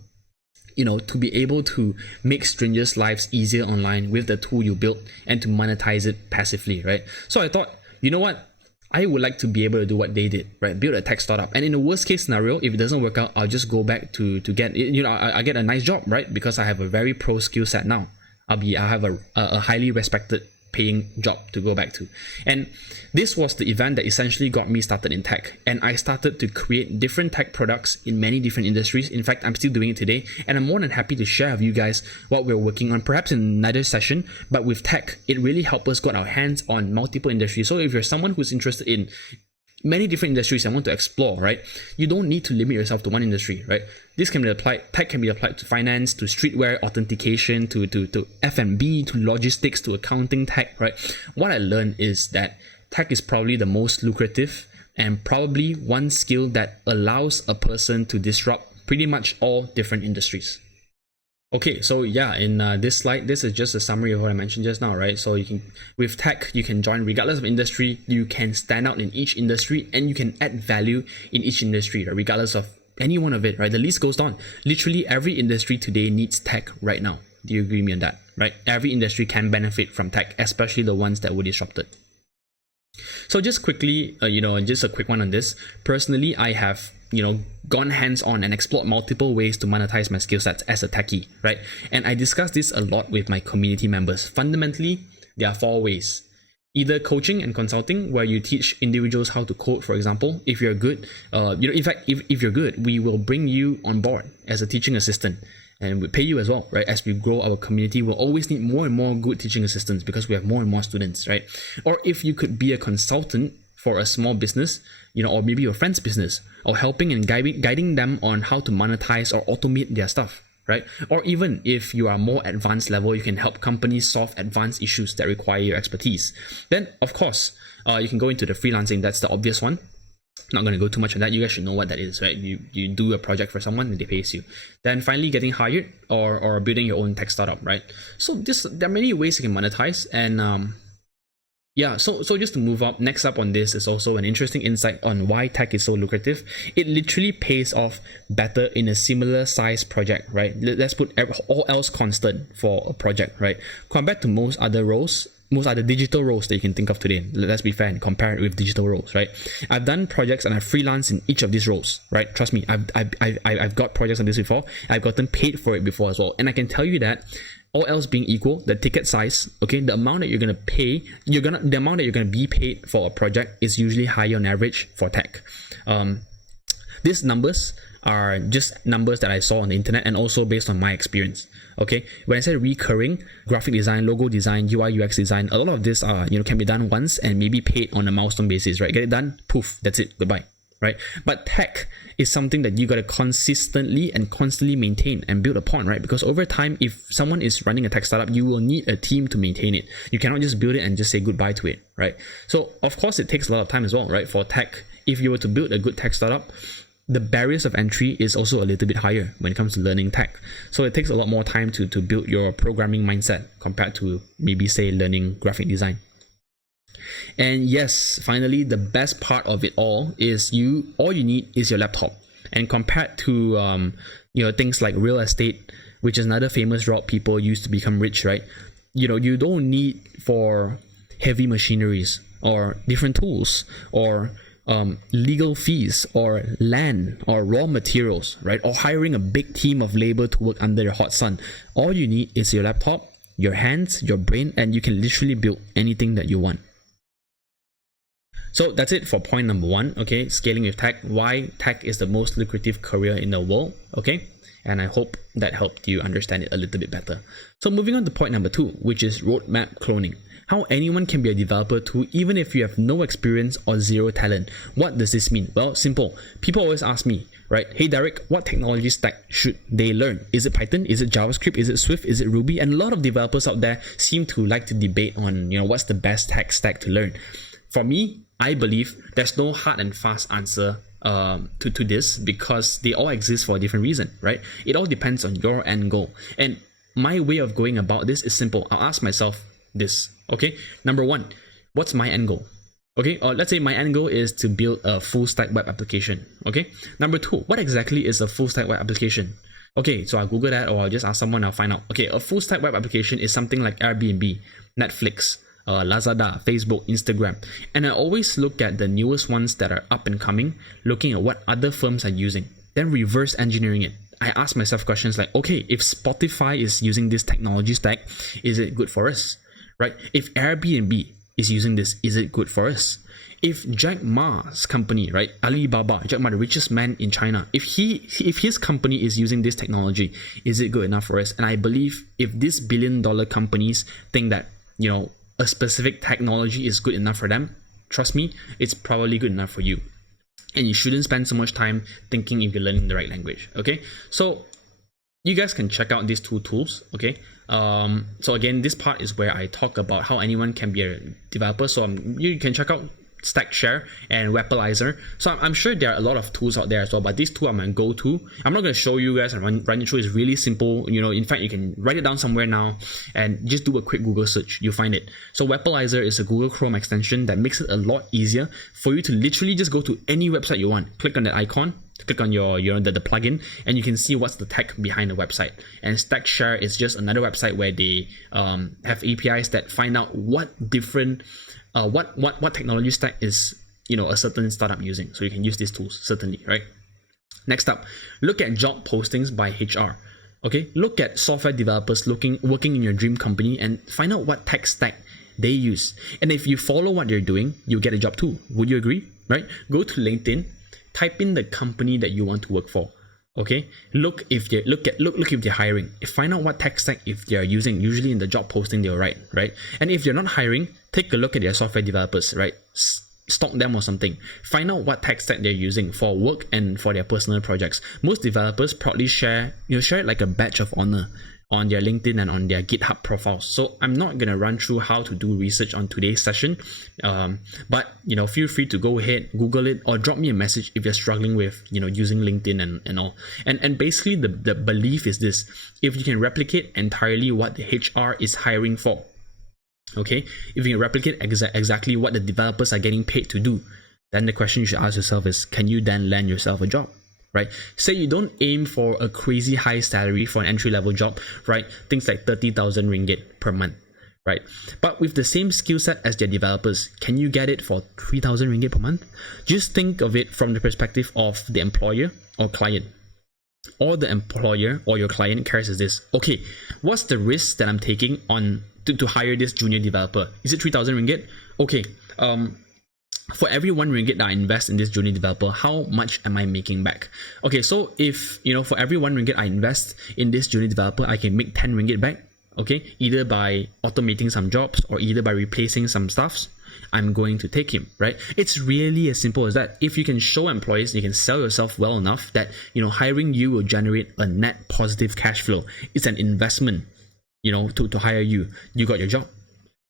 to be able to make strangers' lives easier online with the tool you built and to monetize it passively, right? So I thought, you know what? I would like to be able to do what they did, right? Build a tech startup. And in the worst case scenario, if it doesn't work out, I'll just go back to get, I get a nice job, right? Because I have a very pro skill set now. I'll have a highly respected paying job to go back to. And this was the event that essentially got me started in tech. And I started to create different tech products in many different industries. In fact, I'm still doing it today. And I'm more than happy to share with you guys what we're working on, perhaps in another session. But with tech, it really helped us got our hands on multiple industries. So if you're someone who's interested in many different industries and want to explore, right? You don't need to limit yourself to one industry, right? This can be applied, tech can be applied to finance, to streetwear, authentication, to F&B, to logistics, to accounting tech, right? What I learned is that tech is probably the most lucrative and probably one skill that allows a person to disrupt pretty much all different industries. Okay, so yeah, in this slide, this is just a summary of what I mentioned just now, right? So with tech, you can join regardless of industry, you can stand out in each industry, and you can add value in each industry, right? Regardless of any one of it, right? The list goes on. Literally every industry today needs tech right now. Do you agree with me on that, right? Every industry can benefit from tech, especially the ones that were disrupted. So just quickly, just a quick one on this. Personally, I have gone hands-on and explored multiple ways to monetize my skill sets as a techie, right? And I discuss this a lot with my community members. Fundamentally, there are 4 ways. Either coaching and consulting, where you teach individuals how to code, for example. If you're good, in fact, if you're good, we will bring you on board as a teaching assistant. And we pay you as well, right? As we grow our community, we'll always need more and more good teaching assistants because we have more and more students, right? Or if you could be a consultant for a small business, or maybe your friend's business, or helping and guiding them on how to monetize or automate their stuff, right? Or even if you are more advanced level, you can help companies solve advanced issues that require your expertise. Then, of course, you can go into the freelancing. That's the obvious one. Not going to go too much on that. You guys should know what that is, right? You do a project for someone and they pay you. Then finally getting hired or building your own tech startup, right? So there are many ways you can monetize. And so just to move up, next up on this is also an interesting insight on why tech is so lucrative. It literally pays off better in a similar size project, right? Let's put all else constant for a project, right? Compared to most other digital roles that you can think of today. Let's be fair and compare it with digital roles, right? I've done projects and I've freelanced in each of these roles, right? Trust me, I've got projects on this before. I've gotten paid for it before as well. And I can tell you that all else being equal, the ticket size, okay, the amount that you're gonna pay, the amount that you're gonna be paid for a project is usually higher on average for tech. These numbers are just numbers that I saw on the internet and also based on my experience. Okay, when I say recurring, graphic design, logo design, UI UX design, a lot of this can be done once and maybe paid on a milestone basis, right? Get it done, poof, that's it, goodbye. right? But tech is something that you got to consistently and constantly maintain and build upon, right? Because over time, if someone is running a tech startup, you will need a team to maintain it. You cannot just build it and just say goodbye to it, right? So of course, it takes a lot of time as well, right? For tech, if you were to build a good tech startup, the barriers of entry is also a little bit higher when it comes to learning tech. So it takes a lot more time to build your programming mindset compared to maybe say learning graphic design. And yes, finally, the best part of it all is all you need is your laptop. And compared to things like real estate, which is another famous route people use to become rich, right? You don't need for heavy machineries or different tools or legal fees or land or raw materials, right? Or hiring a big team of labor to work under the hot sun. All you need is your laptop, your hands, your brain, and you can literally build anything that you want. So that's it for point number 1, okay? Scaling with tech, why tech is the most lucrative career in the world, okay? And I hope that helped you understand it a little bit better. So moving on to point number 2, which is roadmap cloning. How anyone can be a developer too, even if you have no experience or zero talent. What does this mean? Well, simple. People always ask me, right? Hey Derek, what technology stack should they learn? Is it Python? Is it JavaScript? Is it Swift? Is it Ruby? And a lot of developers out there seem to like to debate on, what's the best tech stack to learn. For me, I believe there's no hard and fast answer to this, because they all exist for a different reason, right? It all depends on your end goal. And my way of going about this is simple. I'll ask myself this, okay? Number 1, what's my end goal? Okay, or let's say my end goal is to build a full stack web application, okay? Number 2, what exactly is a full stack web application? Okay, so I'll Google that, or I'll just ask someone, I'll find out. Okay, a full stack web application is something like Airbnb, Netflix, Lazada, Facebook, Instagram. And I always look at the newest ones that are up and coming, looking at what other firms are using, then reverse engineering it. I ask myself questions like, okay, if Spotify is using this technology stack, is it good for us? Right? If Airbnb is using this, is it good for us? If Jack Ma's company, right, Alibaba, Jack Ma, the richest man in China, if his company is using this technology, is it good enough for us? And I believe if these billion-dollar companies think that, a specific technology is good enough for them, trust me, it's probably good enough for you. And you shouldn't spend so much time thinking if you're learning the right language, okay? So you guys can check out these 2 tools, okay? So again, this part is where I talk about how anyone can be a developer. So you can check out StackShare and Webalizer. So I'm sure there are a lot of tools out there as well, but these 2 are my go-to. I'm not going to show you guys and run it through. It's really simple. In fact, you can write it down somewhere now and just do a quick Google search. You'll find it. So Webalizer is a Google Chrome extension that makes it a lot easier for you to literally just go to any website you want. Click on that icon, click on the plugin, and you can see what's the tech behind the website. And StackShare is just another website where they have APIs that find out what different what technology stack is a certain startup using. So you can use these tools, certainly, right? Next up, look at job postings by HR. Okay, look at software developers working in your dream company and find out what tech stack they use. And if you follow what they're doing, you'll get a job too. Would you agree? Right? Go to LinkedIn, type in the company that you want to work for. Okay, look if they're hiring. Find out what tech stack if they are using. Usually in the job posting they'll write, right? And if they're not hiring, take a look at their software developers, right? Stalk them or something. Find out what tech stack they're using for work and for their personal projects. Most developers proudly share it like a badge of honor on their LinkedIn and on their GitHub profiles. So I'm not going to run through how to do research on today's session, but feel free to go ahead, Google it, or drop me a message if you're struggling with using LinkedIn and all. And basically the belief is this: if you can replicate entirely what the HR is hiring for, okay, if you can replicate exactly what the developers are getting paid to do, then the question you should ask yourself is, can you then land yourself a job? Right? Say you don't aim for a crazy high salary for an entry-level job, right? Things like 30,000 ringgit per month, right? But with the same skill set as their developers, can you get it for 3,000 ringgit per month? Just think of it from the perspective of the employer or client. All the employer or your client cares is this: okay, what's the risk that I'm taking on to hire this junior developer? Is it 3,000 ringgit? Okay, for every 1 ringgit that I invest in this junior developer, how much am I making back? Okay, so if, for every 1 ringgit I invest in this junior developer, I can make 10 ringgit back, okay? Either by automating some jobs or either by replacing some stuffs. I'm going to take him, right? It's really as simple as that. If you can show employees, you can sell yourself well enough that, hiring you will generate a net positive cash flow. It's an investment, to hire you. You got your job.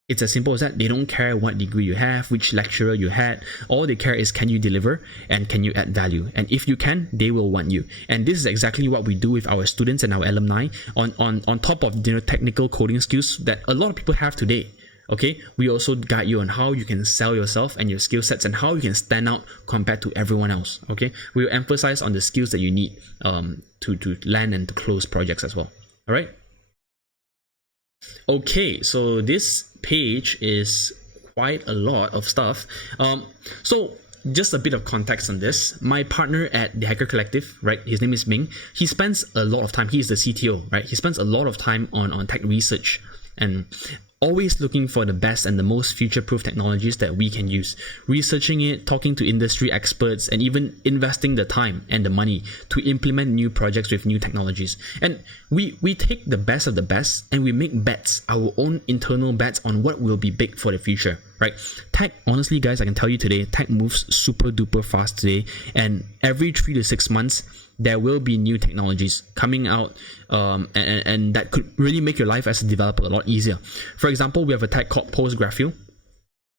It's as simple as that. They don't care what degree you have, which lecturer you had. All they care is, can you deliver and can you add value? And if you can, they will want you. And this is exactly what we do with our students and our alumni on top of technical coding skills that a lot of people have today. Okay, we also guide you on how you can sell yourself and your skill sets and how you can stand out compared to everyone else. Okay, we will emphasize on the skills that you need to land and to close projects as well. All right. Okay, so this page is quite a lot of stuff. So just a bit of context on this. My partner at the Hacker Collective, right? His name is Ming. He spends a lot of time. He's the CTO, right? He spends a lot of time on tech research and always looking for the best and the most future-proof technologies that we can use, researching it, talking to industry experts, and even investing the time and the money to implement new projects with new technologies. And we take the best of the best and we make bets, our own internal bets on what will be big for the future, right? Tech, honestly guys, I can tell you today, tech moves super duper fast today, and every 3 to 6 months there will be new technologies coming out, and that could really make your life as a developer a lot easier. For example, we have a tag called PostGraphQL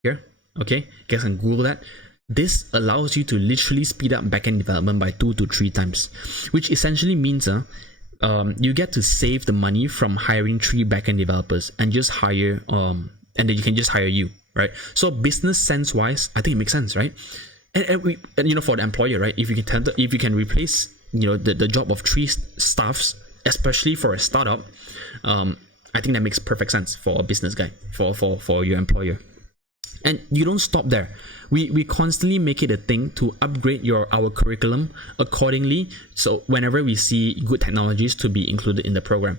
here. Okay, you guys can Google that. This allows you to literally speed up backend development by 2 to 3 times, which essentially means you get to save the money from hiring 3 backend developers and just hire and then you can just hire you, right? So business sense wise, I think it makes sense, right? And for the employer, right? If you can replace the job of 3 staffs, especially for a startup, I think that makes perfect sense for a business guy, for your employer. And you don't stop there. We constantly make it a thing to upgrade our curriculum accordingly. So whenever we see good technologies to be included in the program.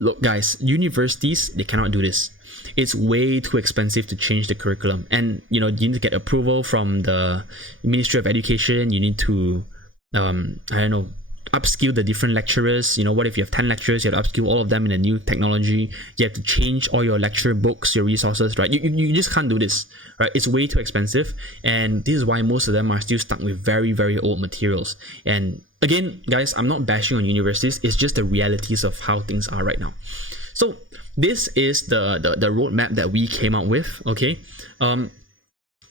Look, guys, universities, they cannot do this. It's way too expensive to change the curriculum. And, you need to get approval from the Ministry of Education. You need to, upskill the different lecturers. What if you have 10 lecturers, you have to upskill all of them in a new technology. You have to change all your lecture books, your resources, right? You just can't do this, right? It's way too expensive, and this is why most of them are still stuck with very, very old materials. And again, guys, I'm not bashing on universities. It's just the realities of how things are right now. So this is the roadmap that we came out with. Okay,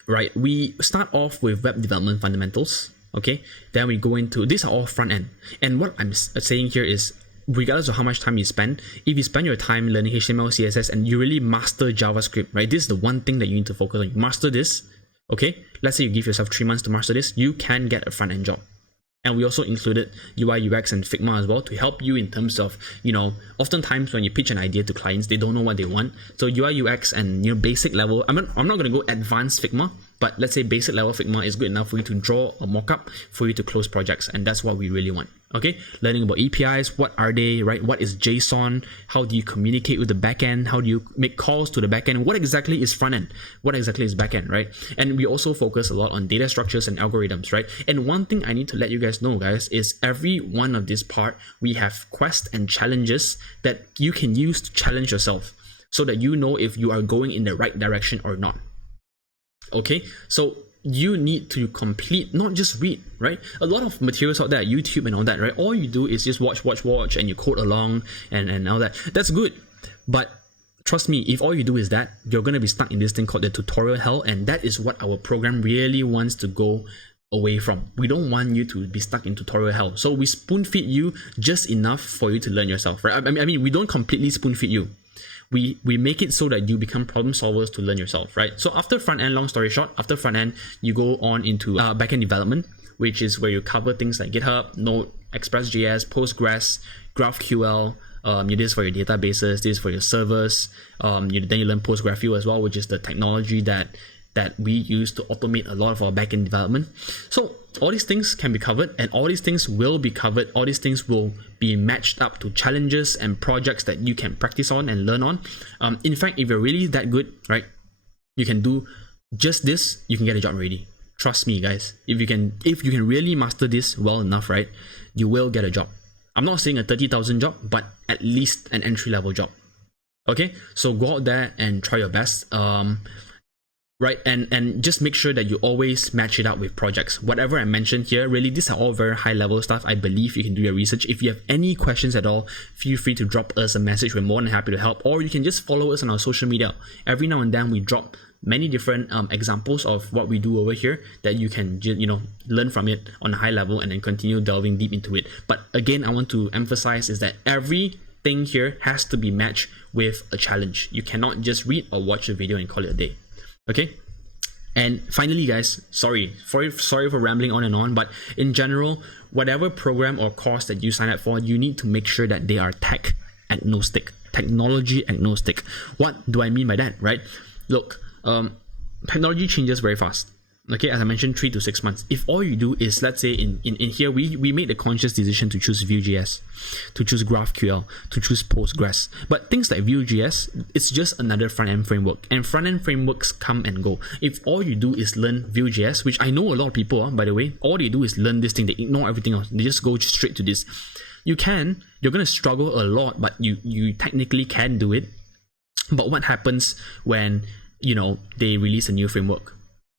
right, we start off with web development fundamentals. Okay, then we go into, these are all front end, and what I'm saying here is, regardless of how much time you spend, if you spend your time learning HTML, CSS, and you really master JavaScript, right, this is the one thing that you need to focus on. You master this, okay, let's say you give yourself 3 months to master this, you can get a front end job. And we also included UI, UX, and Figma as well to help you in terms of, oftentimes when you pitch an idea to clients, they don't know what they want. So UI, UX, and basic level. I'm not going to go advanced Figma, but let's say basic level Figma is good enough for you to draw a mockup for you to close projects, and that's what we really want. Okay, learning about APIs, what are they, right? What is JSON? How do you communicate with the backend? How do you make calls to the backend? What exactly is front end? What exactly is backend, right? And we also focus a lot on data structures and algorithms, right? And one thing I need to let you guys know, guys, is every one of this part, we have quests and challenges that you can use to challenge yourself so that you know if you are going in the right direction or not. Okay, so you need to complete, not just read, right? A lot of materials out there, YouTube and all that, right? All you do is just watch, and you code along and all that. That's good. But trust me, if all you do is that, you're going to be stuck in this thing called the tutorial hell. And that is what our program really wants to go away from. We don't want you to be stuck in tutorial hell. So we spoon feed you just enough for you to learn yourself, right? I mean, we don't completely spoon feed you. We make it so that you become problem solvers to learn yourself, right? So after front end, long story short, after front end, you go on into backend development, which is where you cover things like GitHub, Node, Express.js, Postgres, GraphQL. This is for your databases, this is for your servers. Then you learn PostgreSQL as well, which is the technology that we use to automate a lot of our backend development. So all these things can be covered, and all these things will be covered. All these things will be matched up to challenges and projects that you can practice on and learn on. In fact, if you're really that good, right, you can do just this, you can get a job already. Trust me, guys. If you can really master this well enough, right, you will get a job. I'm not saying a 30,000 job, but at least an entry-level job. Okay, so go out there and try your best. right? And just make sure that you always match it up with projects. Whatever I mentioned here, really, these are all very high level stuff. I believe you can do your research. If you have any questions at all, feel free to drop us a message. We're more than happy to help. Or you can just follow us on our social media. Every now and then we drop many different examples of what we do over here that you can learn from it on a high level and then continue delving deep into it. But again, I want to emphasize is that everything here has to be matched with a challenge. You cannot just read or watch a video and call it a day. Okay, and finally, guys, sorry for rambling on and on, but in general, whatever program or course that you sign up for, you need to make sure that they are tech agnostic, technology agnostic. What do I mean by that, right? Look, technology changes very fast. Okay, as I mentioned, 3 to 6 months. If all you do is, let's say in here, we made the conscious decision to choose Vue.js, to choose GraphQL, to choose Postgres. But things like Vue.js, it's just another front-end framework. And front-end frameworks come and go. If all you do is learn Vue.js, which I know a lot of people, by the way, all they do is learn this thing. They ignore everything else. They just go straight to this. You're going to struggle a lot, but you technically can do it. But what happens when, they release a new framework?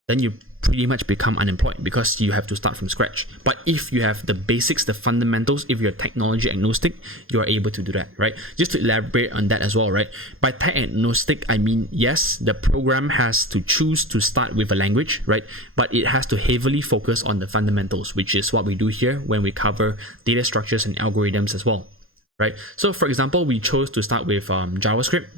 Then you pretty much become unemployed because you have to start from scratch. But if you have the basics, the fundamentals, if you're technology agnostic, you are able to do that, right? Just to elaborate on that as well, right? By tech agnostic, I mean, yes, the program has to choose to start with a language, right? But it has to heavily focus on the fundamentals, which is what we do here when we cover data structures and algorithms as well, right? So for example, we chose to start with JavaScript.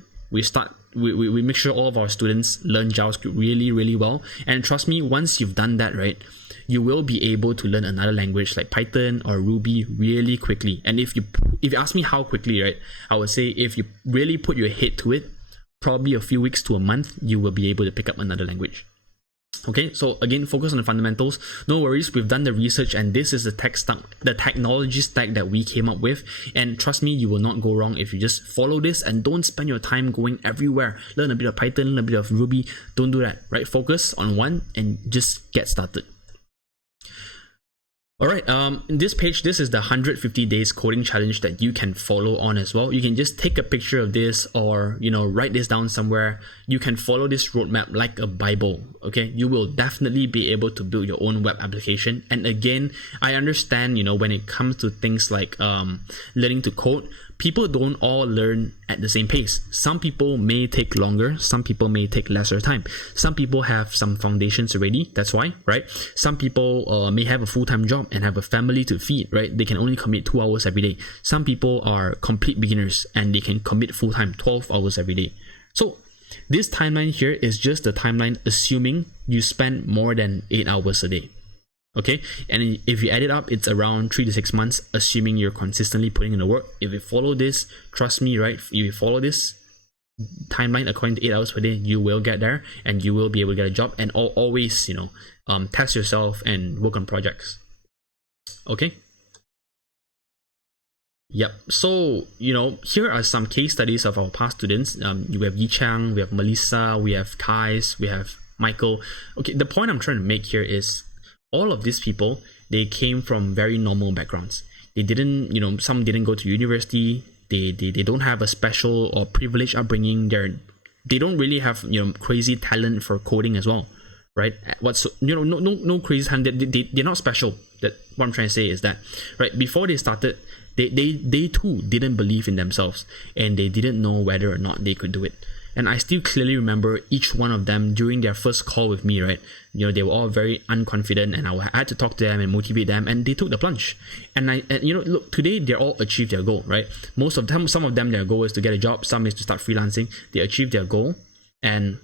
We make sure all of our students learn JavaScript really, really well. And trust me, once you've done that, right, you will be able to learn another language like Python or Ruby really quickly. And if you ask me how quickly, right, I would say if you really put your head to it, probably a few weeks to a month, you will be able to pick up another language. Okay, so again, focus on the fundamentals. No worries, we've done the research, and this is the tech stack, the technology stack that we came up with. And trust me, you will not go wrong if you just follow this and don't spend your time going everywhere. Learn a bit of Python, learn a bit of Ruby. Don't do that, right? Focus on one and just get started. Alright, in this page, this is the 150 days coding challenge that you can follow on as well. You can just take a picture of this or, write this down somewhere. You can follow this roadmap like a Bible, okay? You will definitely be able to build your own web application. And again, I understand, when it comes to things like learning to code, people don't all learn at the same pace. Some people may take longer, some people may take lesser time. Some people have some foundations already, that's why, right? Some people may have a full-time job and have a family to feed, right? They can only commit 2 hours every day. Some people are complete beginners and they can commit full-time 12 hours every day. So this timeline here is just the timeline assuming you spend more than 8 hours a day. Okay, and if you add it up, it's around 3 to 6 months, assuming you're consistently putting in the work. If you follow this, trust me, right? If you follow this timeline according to 8 hours per day, you will get there and you will be able to get a job. And always, test yourself and work on projects. Okay. Yep. So, here are some case studies of our past students. You have Yi-Chang, we have Melissa, we have Kais, we have Michael. Okay, the point I'm trying to make here is all of these people, they came from very normal backgrounds. They didn't, some didn't go to university. They don't have a special or privileged upbringing. They don't really have, crazy talent for coding as well, right? No crazy talent. They're not special. That what I'm trying to say is that, right, before they started, they too didn't believe in themselves and they didn't know whether or not they could do it. And I still clearly remember each one of them during their first call with me, right? They were all very unconfident and I had to talk to them and motivate them, and they took the plunge. And look, today they all achieved their goal, right? Some of them, their goal is to get a job, some is to start freelancing. They achieved their goal, and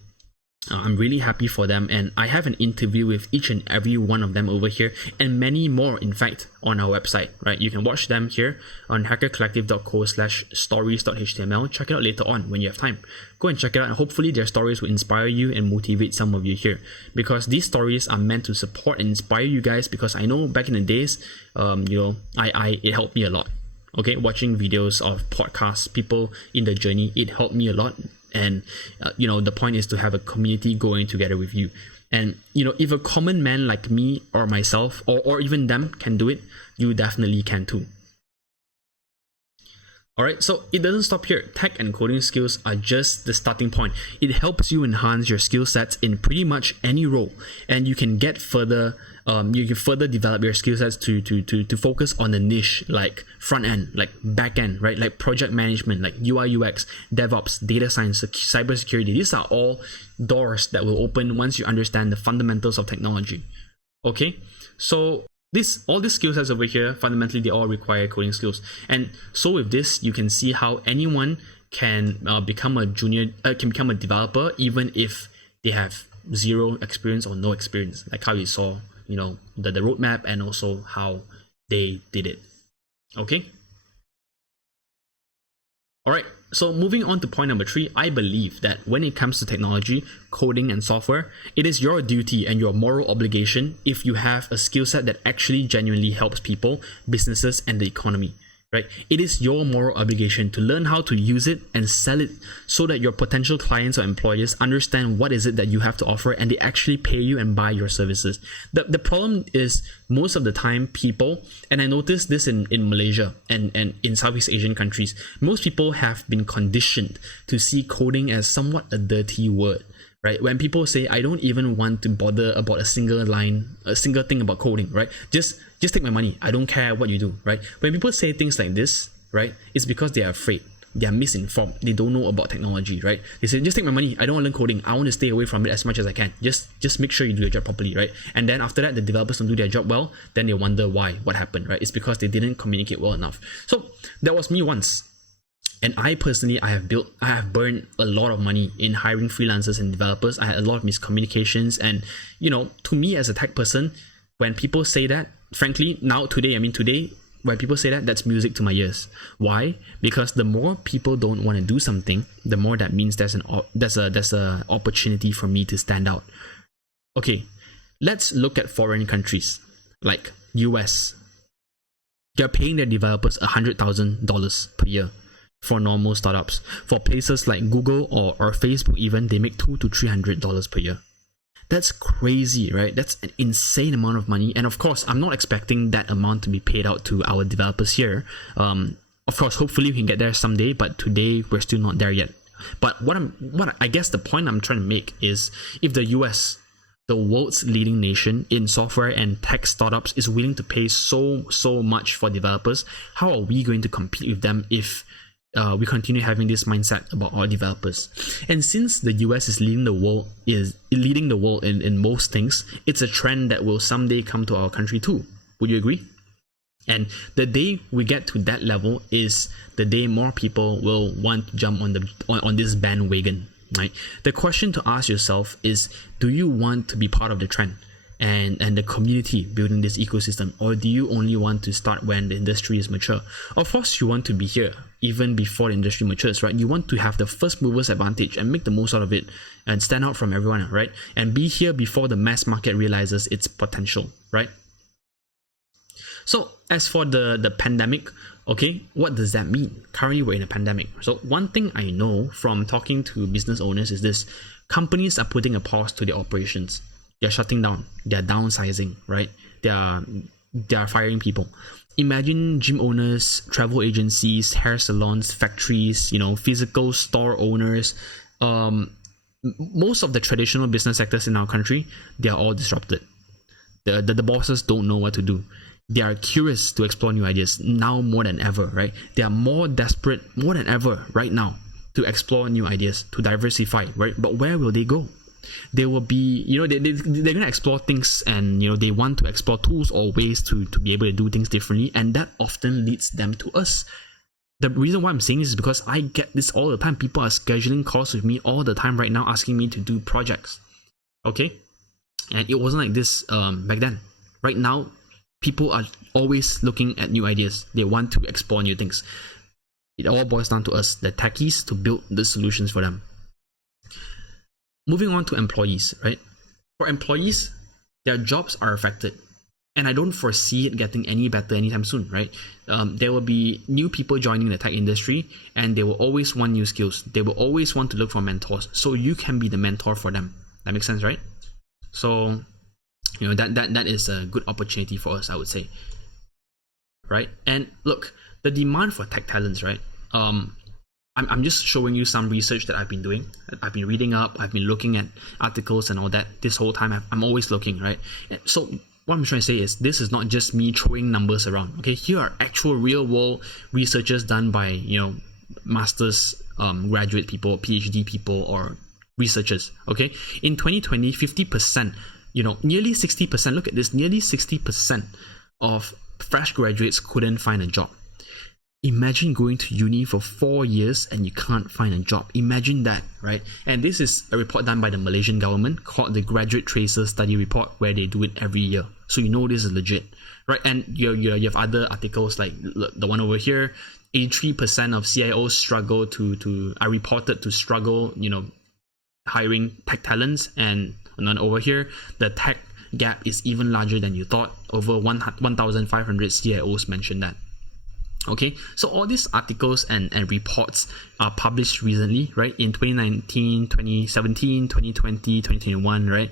I'm really happy for them, and I have an interview with each and every one of them over here, and many more, in fact, on our website, right? You can watch them here on hackercollective.co/stories.html. Check it out later on when you have time. Go and check it out, and hopefully their stories will inspire you and motivate some of you here, because these stories are meant to support and inspire you guys, because I know back in the days, it helped me a lot. Okay, watching videos of podcasts, people in the journey, it helped me a lot. And the point is to have a community going together with you. And if a common man like me or myself or even them can do it, you definitely can too. Alright, so it doesn't stop here. Tech and coding skills are just the starting point. It helps you enhance your skill sets in pretty much any role, and you can get further. You can further develop your skill sets to focus on the niche, like front end, like back end, right? Like project management, like UI UX, DevOps, data science, cybersecurity. These are all doors that will open once you understand the fundamentals of technology. Okay, so all these skill sets over here, fundamentally they all require coding skills. And so with this, you can see how anyone can become a developer even if they have zero experience or no experience, like how you saw, you know, the roadmap and also how they did it. Okay. All right, so moving on to point number 3, I believe that when it comes to technology, coding and software, it is your duty and your moral obligation if you have a skill set that actually genuinely helps people, businesses, and the economy. Right? It is your moral obligation to learn how to use it and sell it so that your potential clients or employers understand what is it that you have to offer and they actually pay you and buy your services. The problem is most of the time people, and I noticed this in Malaysia and in Southeast Asian countries, most people have been conditioned to see coding as somewhat a dirty word. Right? When people say, I don't even want to bother about a single thing about coding, right? Just take my money. I don't care what you do, right? When people say things like this, right, it's because they are afraid. They are misinformed. They don't know about technology, right? They say, just take my money. I don't want to learn coding. I want to stay away from it as much as I can. Just make sure you do your job properly, right? And then after that, the developers don't do their job well, then they wonder why, what happened, right? It's because they didn't communicate well enough. So that was me once. And I personally, I have burned a lot of money in hiring freelancers and developers. I had a lot of miscommunications, and you know, to me as a tech person, when people say that, frankly, today, when people say that, that's music to my ears. Why? Because the more people don't want to do something, the more that means there's a opportunity for me to stand out. Okay, let's look at foreign countries like US. They're paying their developers $100,000 per year. For normal startups. For places like Google or Facebook even, they make $200 to $300 per year. That's crazy, right? That's an insane amount of money. And of course, I'm not expecting that amount to be paid out to our developers here. Of course, hopefully we can get there someday, but today we're still not there yet. But what I guess the point I'm trying to make is, if the US, the world's leading nation in software and tech startups, is willing to pay so much for developers, how are we going to compete with them if we continue having this mindset about our developers? And since the US is leading the world in most things, it's a trend that will someday come to our country too. Would you agree? And the day we get to that level is the day more people will want to jump on this bandwagon, right? The question to ask yourself is, do you want to be part of the trend and the community building this ecosystem, or do you only want to start when the industry is mature? Of course, you want to be here even before the industry matures, right? You want to have the first movers advantage and make the most out of it and stand out from everyone, right? And be here before the mass market realizes its potential, right? So as for the pandemic, okay, what does that mean? Currently, we're in a pandemic. So one thing I know from talking to business owners is this: companies are putting a pause to their operations. They're shutting down, they're downsizing, right? They're firing people. Imagine gym owners, travel agencies, hair salons, factories, you know, physical store owners. Most of the traditional business sectors in our country, they are all disrupted. The bosses don't know what to do. They are curious to explore new ideas now more than ever, right? They are more desperate more than ever right now to explore new ideas, to diversify, right? But where will they go? They will be, you know, they're going to explore things, and you know, they want to explore tools or ways to be able to do things differently, and that often leads them to us. The reason why I'm saying this is because I get this all the time. People are scheduling calls with me all the time right now, asking me to do projects. Okay, and it wasn't like this back then. Right now, people are always looking at new ideas. They want to explore new things. It all boils down to us, the techies, to build the solutions for them. Moving on to employees, right? For employees, their jobs are affected, and I don't foresee it getting any better anytime soon, right? There will be new people joining the tech industry, and they will always want new skills. They will always want to look for mentors, so you can be the mentor for them. That makes sense, right? So, you know, that is a good opportunity for us, I would say, right? And look, the demand for tech talents, right? I'm just showing you some research that I've been doing. I've been reading up, I've been looking at articles and all that. This whole time I'm always looking, right? So what I'm trying to say is this is not just me throwing numbers around. Okay, here are actual real world researchers done by, you know, masters, graduate people, PhD people, or researchers. Okay, in 2020, 50%, you know, nearly 60%. Look at this, nearly 60% of fresh graduates couldn't find a job. Imagine going to uni for 4 years and you can't find a job. Imagine that, right? And this is a report done by the Malaysian government called the Graduate Tracer Study Report, where they do it every year. So you know this is legit, right? And you have other articles like the one over here. 83% of CIOs struggle are reported to struggle, you know, hiring tech talents. And then over here, the tech gap is even larger than you thought. Over 1,500 CIOs mentioned that. Okay, so all these articles and reports are published recently, right? In 2019, 2017, 2020, 2021, right?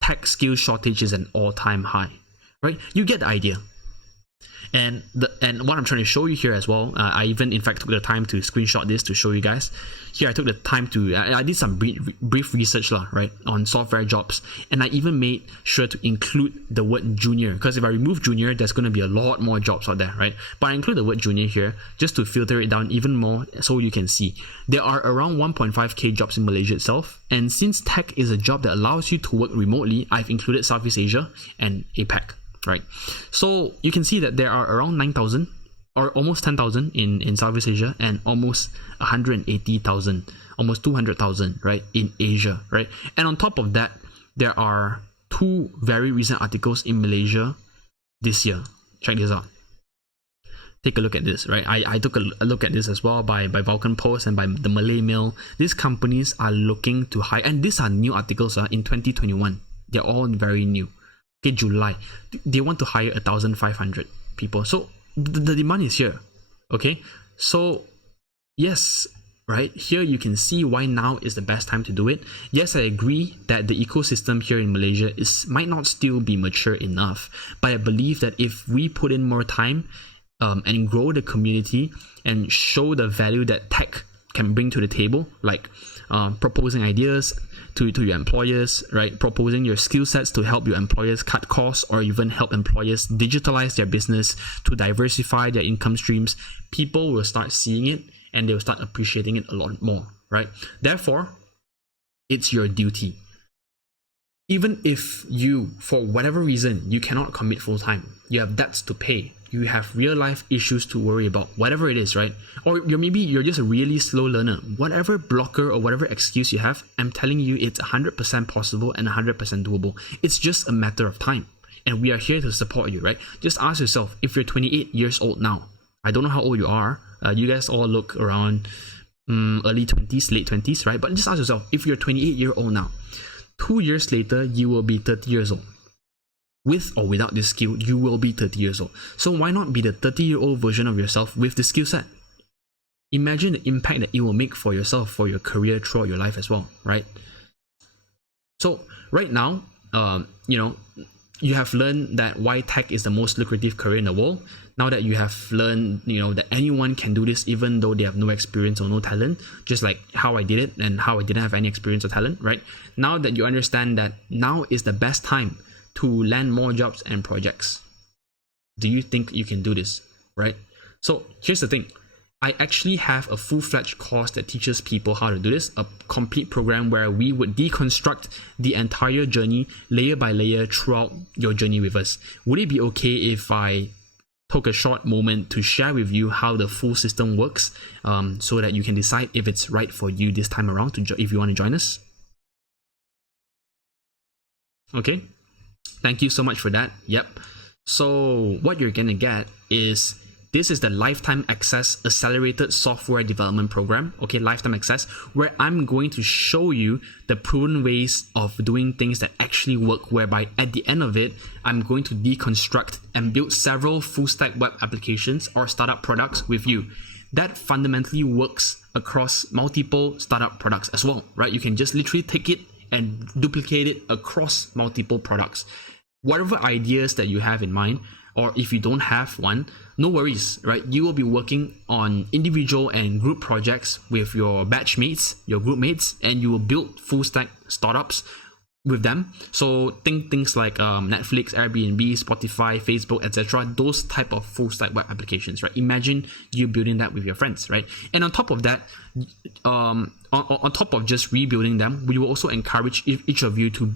Tech skill shortage is an all-time high, right? You get the idea. And what I'm trying to show you here as well, I even in fact took the time to screenshot this to show you guys. Here I took the time to, I did some brief research right, on software jobs, and I even made sure to include the word junior, because if I remove junior, there's going to be a lot more jobs out there, right? But I include the word junior here just to filter it down even more, so you can see there are around 1.5k jobs in Malaysia itself. And since tech is a job that allows you to work remotely, I've included Southeast Asia and APAC. Right, so you can see that there are around 9,000 or almost 10,000 in Southeast Asia, and almost 180,000, almost 200,000, right, in Asia, right? And on top of that, there are 2 very recent articles in Malaysia this year. Check this out. Take a look at this, right? I took a look at this as well by Vulcan Post and by the Malay Mail. These companies are looking to hire, and these are new articles in 2021. They're all very new. Okay, July, they want to hire 1,500 people. So the demand is here. Okay, so yes, right here you can see why now is the best time to do it. Yes, I agree that the ecosystem here in Malaysia might not still be mature enough, but I believe that if we put in more time and grow the community and show the value that tech can bring to the table, like proposing ideas to your employers, right? Proposing your skill sets to help your employers cut costs, or even help employers digitalize their business to diversify their income streams. People will start seeing it and they'll start appreciating it a lot more, right? Therefore, it's your duty. Even if you, for whatever reason, you cannot commit full time, you have debts to pay, you have real life issues to worry about, whatever it is, right? Or maybe you're just a really slow learner. Whatever blocker or whatever excuse you have, I'm telling you it's 100% possible and 100% doable. It's just a matter of time. And we are here to support you, right? Just ask yourself, if you're 28 years old now, I don't know how old you are. You guys all look around early 20s, late 20s, right? But just ask yourself, if you're 28-year-old now, 2 years later, you will be 30 years old. With or without this skill, you will be 30 years old. So why not be the 30-year-old version of yourself with the skill set? Imagine the impact that it will make for yourself, for your career throughout your life as well, right? So right now, you have learned that why tech is the most lucrative career in the world. Now that you have learned, that anyone can do this even though they have no experience or no talent, just like how I did it and how I didn't have any experience or talent, right? Now that you understand that now is the best time to land more jobs and projects, do you think you can do this, right? So here's the thing. I actually have a full-fledged course that teaches people how to do this, a complete program where we would deconstruct the entire journey layer by layer throughout your journey with us. Would it be okay if I took a short moment to share with you how the full system works, so that you can decide if it's right for you this time around, if you want to join us? Okay, thank you so much for that. Yep. So what you're gonna get is, this is the Lifetime Access Accelerated Software Development Program, okay, Lifetime Access, where I'm going to show you the proven ways of doing things that actually work, whereby at the end of it, I'm going to deconstruct and build several full-stack web applications or startup products with you. That fundamentally works across multiple startup products as well, right? You can just literally take it and duplicate it across multiple products. Whatever ideas that you have in mind, or if you don't have one, no worries, right? You will be working on individual and group projects with your batch mates, your group mates, and you will build full stack startups with them. So think things like Netflix, Airbnb, Spotify, Facebook, etc. Those type of full stack web applications, right? Imagine you building that with your friends, right? And on top of that, on top of just rebuilding them, we will also encourage each of you to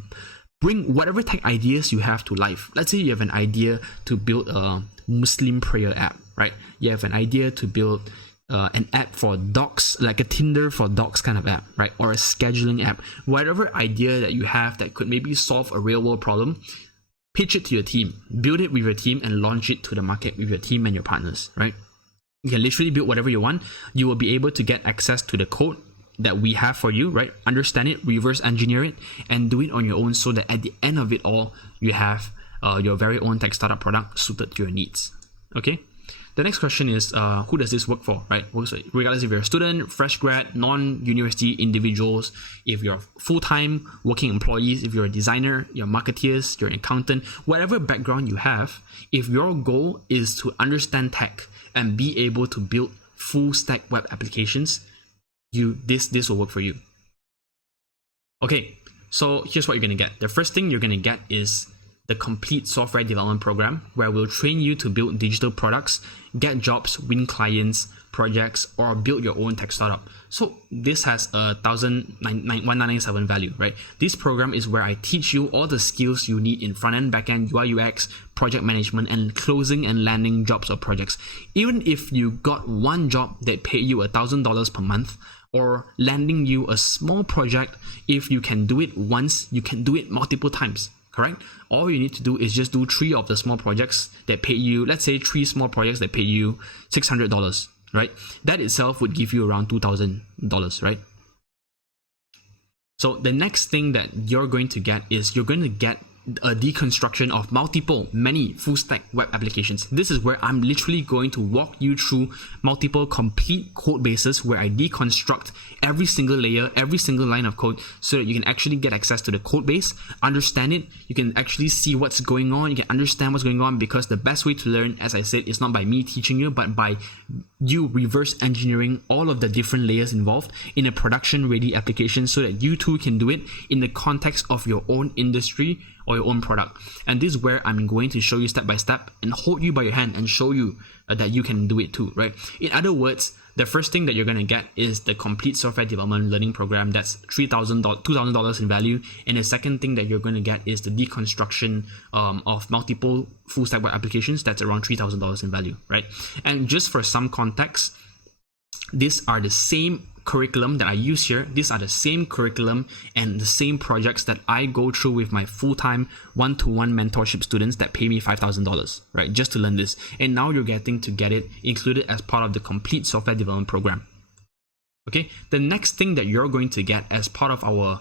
bring whatever tech ideas you have to life. Let's say you have an idea to build a Muslim prayer app, right? You have an idea to build an app for dogs, like a Tinder for dogs kind of app, right? Or a scheduling app. Whatever idea that you have that could maybe solve a real world problem, pitch it to your team, build it with your team, and launch it to the market with your team and your partners, right? You can literally build whatever you want. You will be able to get access to the code that we have for you, right? Understand it, reverse engineer it, and do it on your own, so that at the end of it all, you have your very own tech startup product suited to your needs. Okay? The next question is, who does this work for, right? Regardless if you're a student, fresh grad, non-university individuals, if you're full-time working employees, if you're a designer, you're marketeers, you're an accountant, whatever background you have, if your goal is to understand tech and be able to build full-stack web applications, this will work for you. Okay, so here's what you're going to get. The first thing you're going to get is the complete software development program, where we'll train you to build digital products, get jobs, win clients, projects, or build your own tech startup. So this has a 1,997 value, right? This program is where I teach you all the skills you need in front-end, back-end, UI, UX, project management, and closing and landing jobs or projects. Even if you got one job that paid you $1,000 per month, or landing you a small project, if you can do it once, you can do it multiple times. Correct? All you need to do is just do 3 of the small projects that pay you, let's say 3 small projects that pay you $600, right? That itself would give you around $2,000, right? So the next thing that you're going to get is you're going to get a deconstruction of many full stack web applications. This is where I'm literally going to walk you through multiple complete code bases, where I deconstruct every single layer, every single line of code, so that you can actually get access to the code base, understand it, you can actually see what's going on, you can understand what's going on, because the best way to learn, as I said, is not by me teaching you, but by you reverse engineering all of the different layers involved in a production ready application, so that you too can do it in the context of your own industry or your own product. And this is where I'm going to show you step by step and hold you by your hand and show you that you can do it too, right? In other words, the first thing that you're going to get is the complete software development learning program. That's $2,000 in value. And the second thing that you're going to get is the deconstruction of multiple full stack web applications. That's around $3,000 in value, right? And just for some context, these are the same curriculum that I use here. These are the same curriculum and the same projects that I go through with my full-time one-to-one mentorship students that pay me $5,000, right? Just to learn this. And now you're getting to get it included as part of the complete software development program. Okay, the next thing that you're going to get as part of our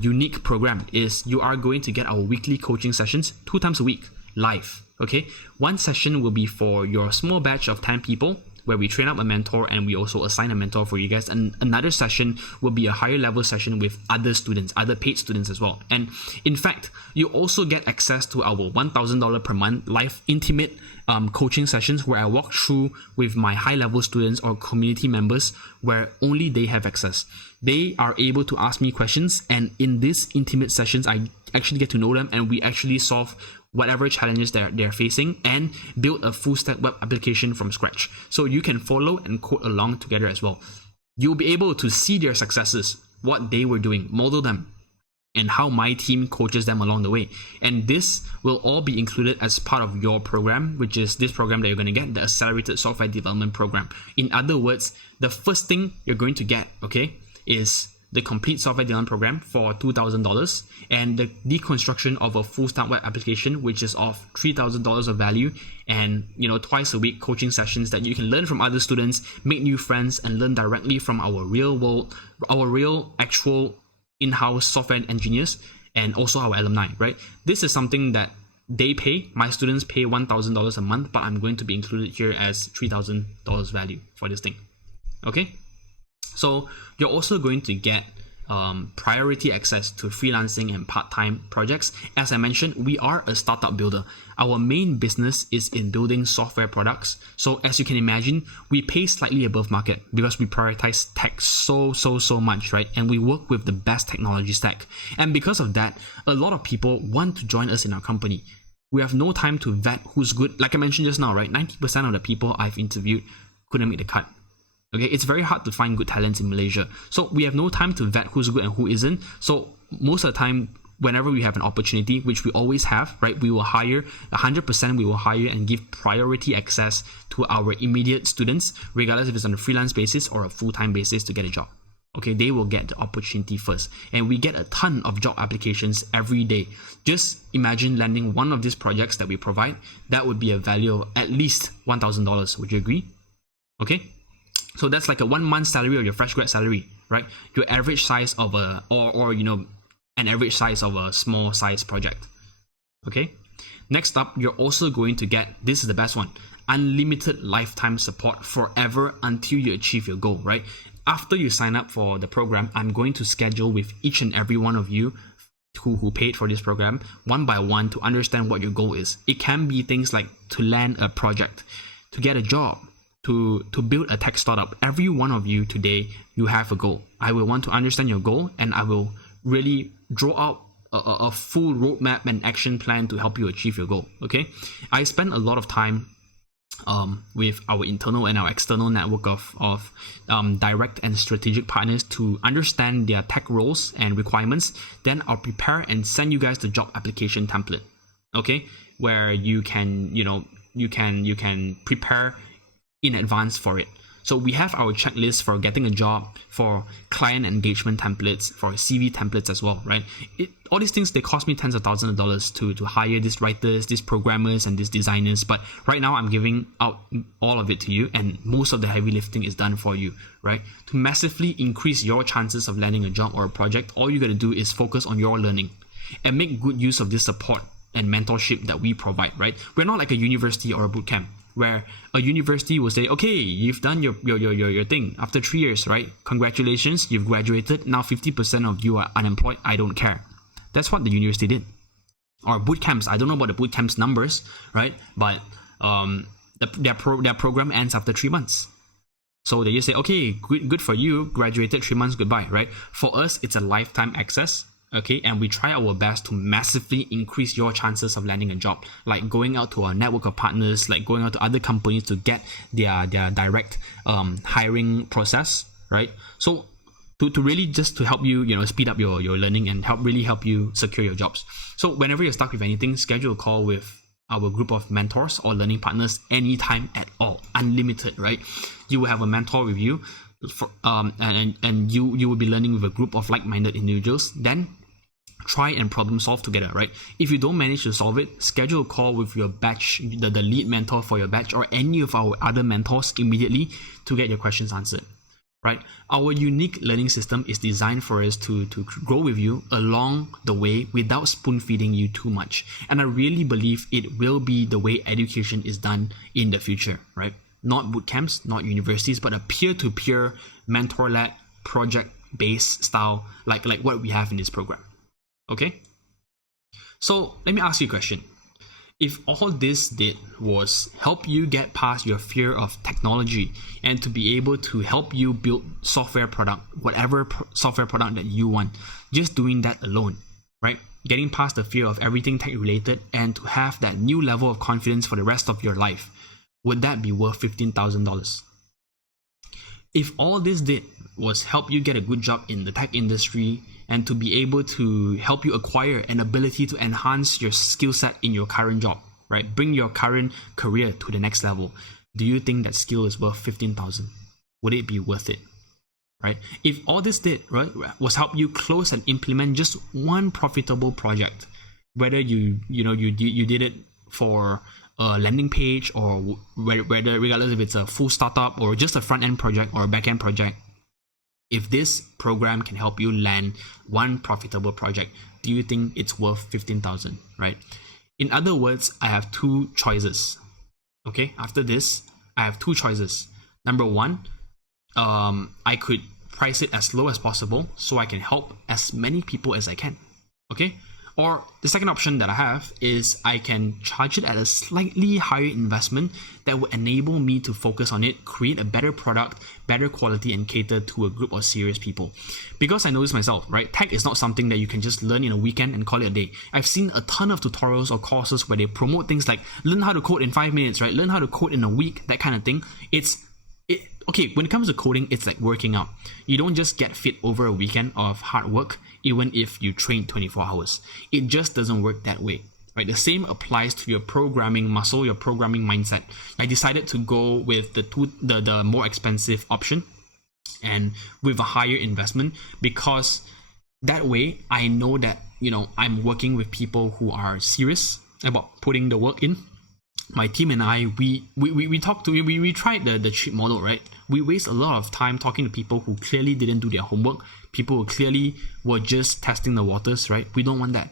unique program is you are going to get our weekly coaching sessions 2 times a week live. Okay, one session will be for your small batch of 10 people, where we train up a mentor and we also assign a mentor for you guys. And another session will be a higher level session with other students, other paid students as well. And in fact, you also get access to our $1,000 per month live intimate coaching sessions, where I walk through with my high level students or community members, where only they have access. They are able to ask me questions, and in these intimate sessions, I actually get to know them, and we actually solve whatever challenges they're facing and build a full stack web application from scratch. So you can follow and code along together as well. You'll be able to see their successes, what they were doing, model them, and how my team coaches them along the way. And this will all be included as part of your program, which is this program that you're going to get, the Accelerated Software Development Program. In other words, the first thing you're going to get, okay, is the complete software development program for $2,000, and the deconstruction of a full stack web application, which is of $3,000 of value, and twice a week coaching sessions that you can learn from other students, make new friends, and learn directly from our real actual in-house software engineers, and also our alumni, right? This is something that they pay. My students pay $1,000 a month, but I'm going to be included here as $3,000 value for this thing. Okay, so you're also going to get priority access to freelancing and part-time projects. As I mentioned, we are a startup builder. Our main business is in building software products. So as you can imagine, we pay slightly above market because we prioritize tech so much, right? And we work with the best technology stack. And because of that, a lot of people want to join us in our company. We have no time to vet who's good. Like I mentioned just now, right? 90% of the people I've interviewed couldn't make the cut. Okay, it's very hard to find good talents in Malaysia. So we have no time to vet who's good and who isn't. So most of the time, whenever we have an opportunity, which we always have, right, we will hire 100%, we will hire and give priority access to our immediate students, regardless if it's on a freelance basis or a full-time basis to get a job. Okay, they will get the opportunity first. And we get a ton of job applications every day. Just imagine landing one of these projects that we provide. That would be a value of at least $1,000. Would you agree? Okay. So that's like a 1 month salary of your fresh grad salary, right? Your average size of a, or you know, an average size of a small size project. Okay. Next up, you're also going to get, this is the best one, unlimited lifetime support forever until you achieve your goal, right? After you sign up for the program, I'm going to schedule with each and every one of you who paid for this program, one by one, to understand what your goal is. It can be things like to land a project, to get a job, to build a tech startup. Every one of you today, you have a goal. I will want to understand your goal, and I will really draw out a full roadmap and action plan to help you achieve your goal. Okay, I spend a lot of time with our internal and our external network of direct and strategic partners to understand their tech roles and requirements. Then I'll prepare and send you guys the job application template. Okay, where you can you can prepare in advance for it. So we have our checklist for getting a job, for client engagement templates, for CV templates as well, right? All these things, they cost me tens of thousands of dollars to hire these writers, these programmers, and these designers. But right now I'm giving out all of it to you, and most of the heavy lifting is done for you, right? To massively increase your chances of landing a job or a project, all you got to do is focus on your learning and make good use of this support and mentorship that we provide, right? We're not like a university or a bootcamp, where a university will say, okay, you've done your thing after 3 years, right? Congratulations, you've graduated. Now 50% of you are unemployed. I don't care. That's what the university did. Or boot camps. I don't know about the boot camps numbers, right? But their program ends after 3 months. So they just say, okay, good for you, graduated, 3 months, goodbye, right? For us, it's a lifetime access. Okay, and we try our best to massively increase your chances of landing a job, like going out to a network of partners, like going out to other companies to get their direct hiring process, right? So to really just to help you, speed up your learning and really help you secure your jobs. So whenever you're stuck with anything, schedule a call with our group of mentors or learning partners anytime at all, unlimited, right? You will have a mentor with you. And you will be learning with a group of like-minded individuals. Then try and problem solve together, right? If you don't manage to solve it, schedule a call with your batch, the lead mentor for your batch, or any of our other mentors immediately to get your questions answered, right? Our unique learning system is designed for us to grow with you along the way without spoon feeding you too much. And I really believe it will be the way education is done in the future, right? Not boot camps, not universities, but a peer-to-peer, mentor-led, project-based style, like what we have in this program. Okay? So let me ask you a question. If all this did was help you get past your fear of technology and to be able to help you build software product, whatever software product that you want, just doing that alone, right? Getting past the fear of everything tech related and to have that new level of confidence for the rest of your life, would that be worth $15,000? If all this did was help you get a good job in the tech industry and to be able to help you acquire an ability to enhance your skill set in your current job, right? Bring your current career to the next level. Do you think that skill is worth $15,000? Would it be worth it? Right? If all this did, right, was help you close and implement just one profitable project, whether you did it for a landing page or whether regardless if it's a full startup or just a front end project or a back end project, if this program can help you land one profitable project, do you think it's worth $15,000, right? In other words, I have two choices. Okay, after this, I have two choices. Number one, I could price it as low as possible so I can help as many people as I can. Okay? Or the second option that I have is I can charge it at a slightly higher investment that will enable me to focus on it, create a better product, better quality, and cater to a group of serious people. Because I know this myself, right? Tech is not something that you can just learn in a weekend and call it a day. I've seen a ton of tutorials or courses where they promote things like learn how to code in 5 minutes, right? Learn how to code in a week, that kind of thing. Okay, when it comes to coding, it's like working out. You don't just get fit over a weekend of hard work, even if you train 24 hours. It just doesn't work that way, right? The same applies to your programming muscle, your programming mindset. I decided to go with the more expensive option and with a higher investment, because that way I know that, you know, I'm working with people who are serious about putting the work in. My team and I, we tried the cheap model, right? We waste a lot of time talking to people who clearly didn't do their homework, people who clearly were just testing the waters, right? We don't want that.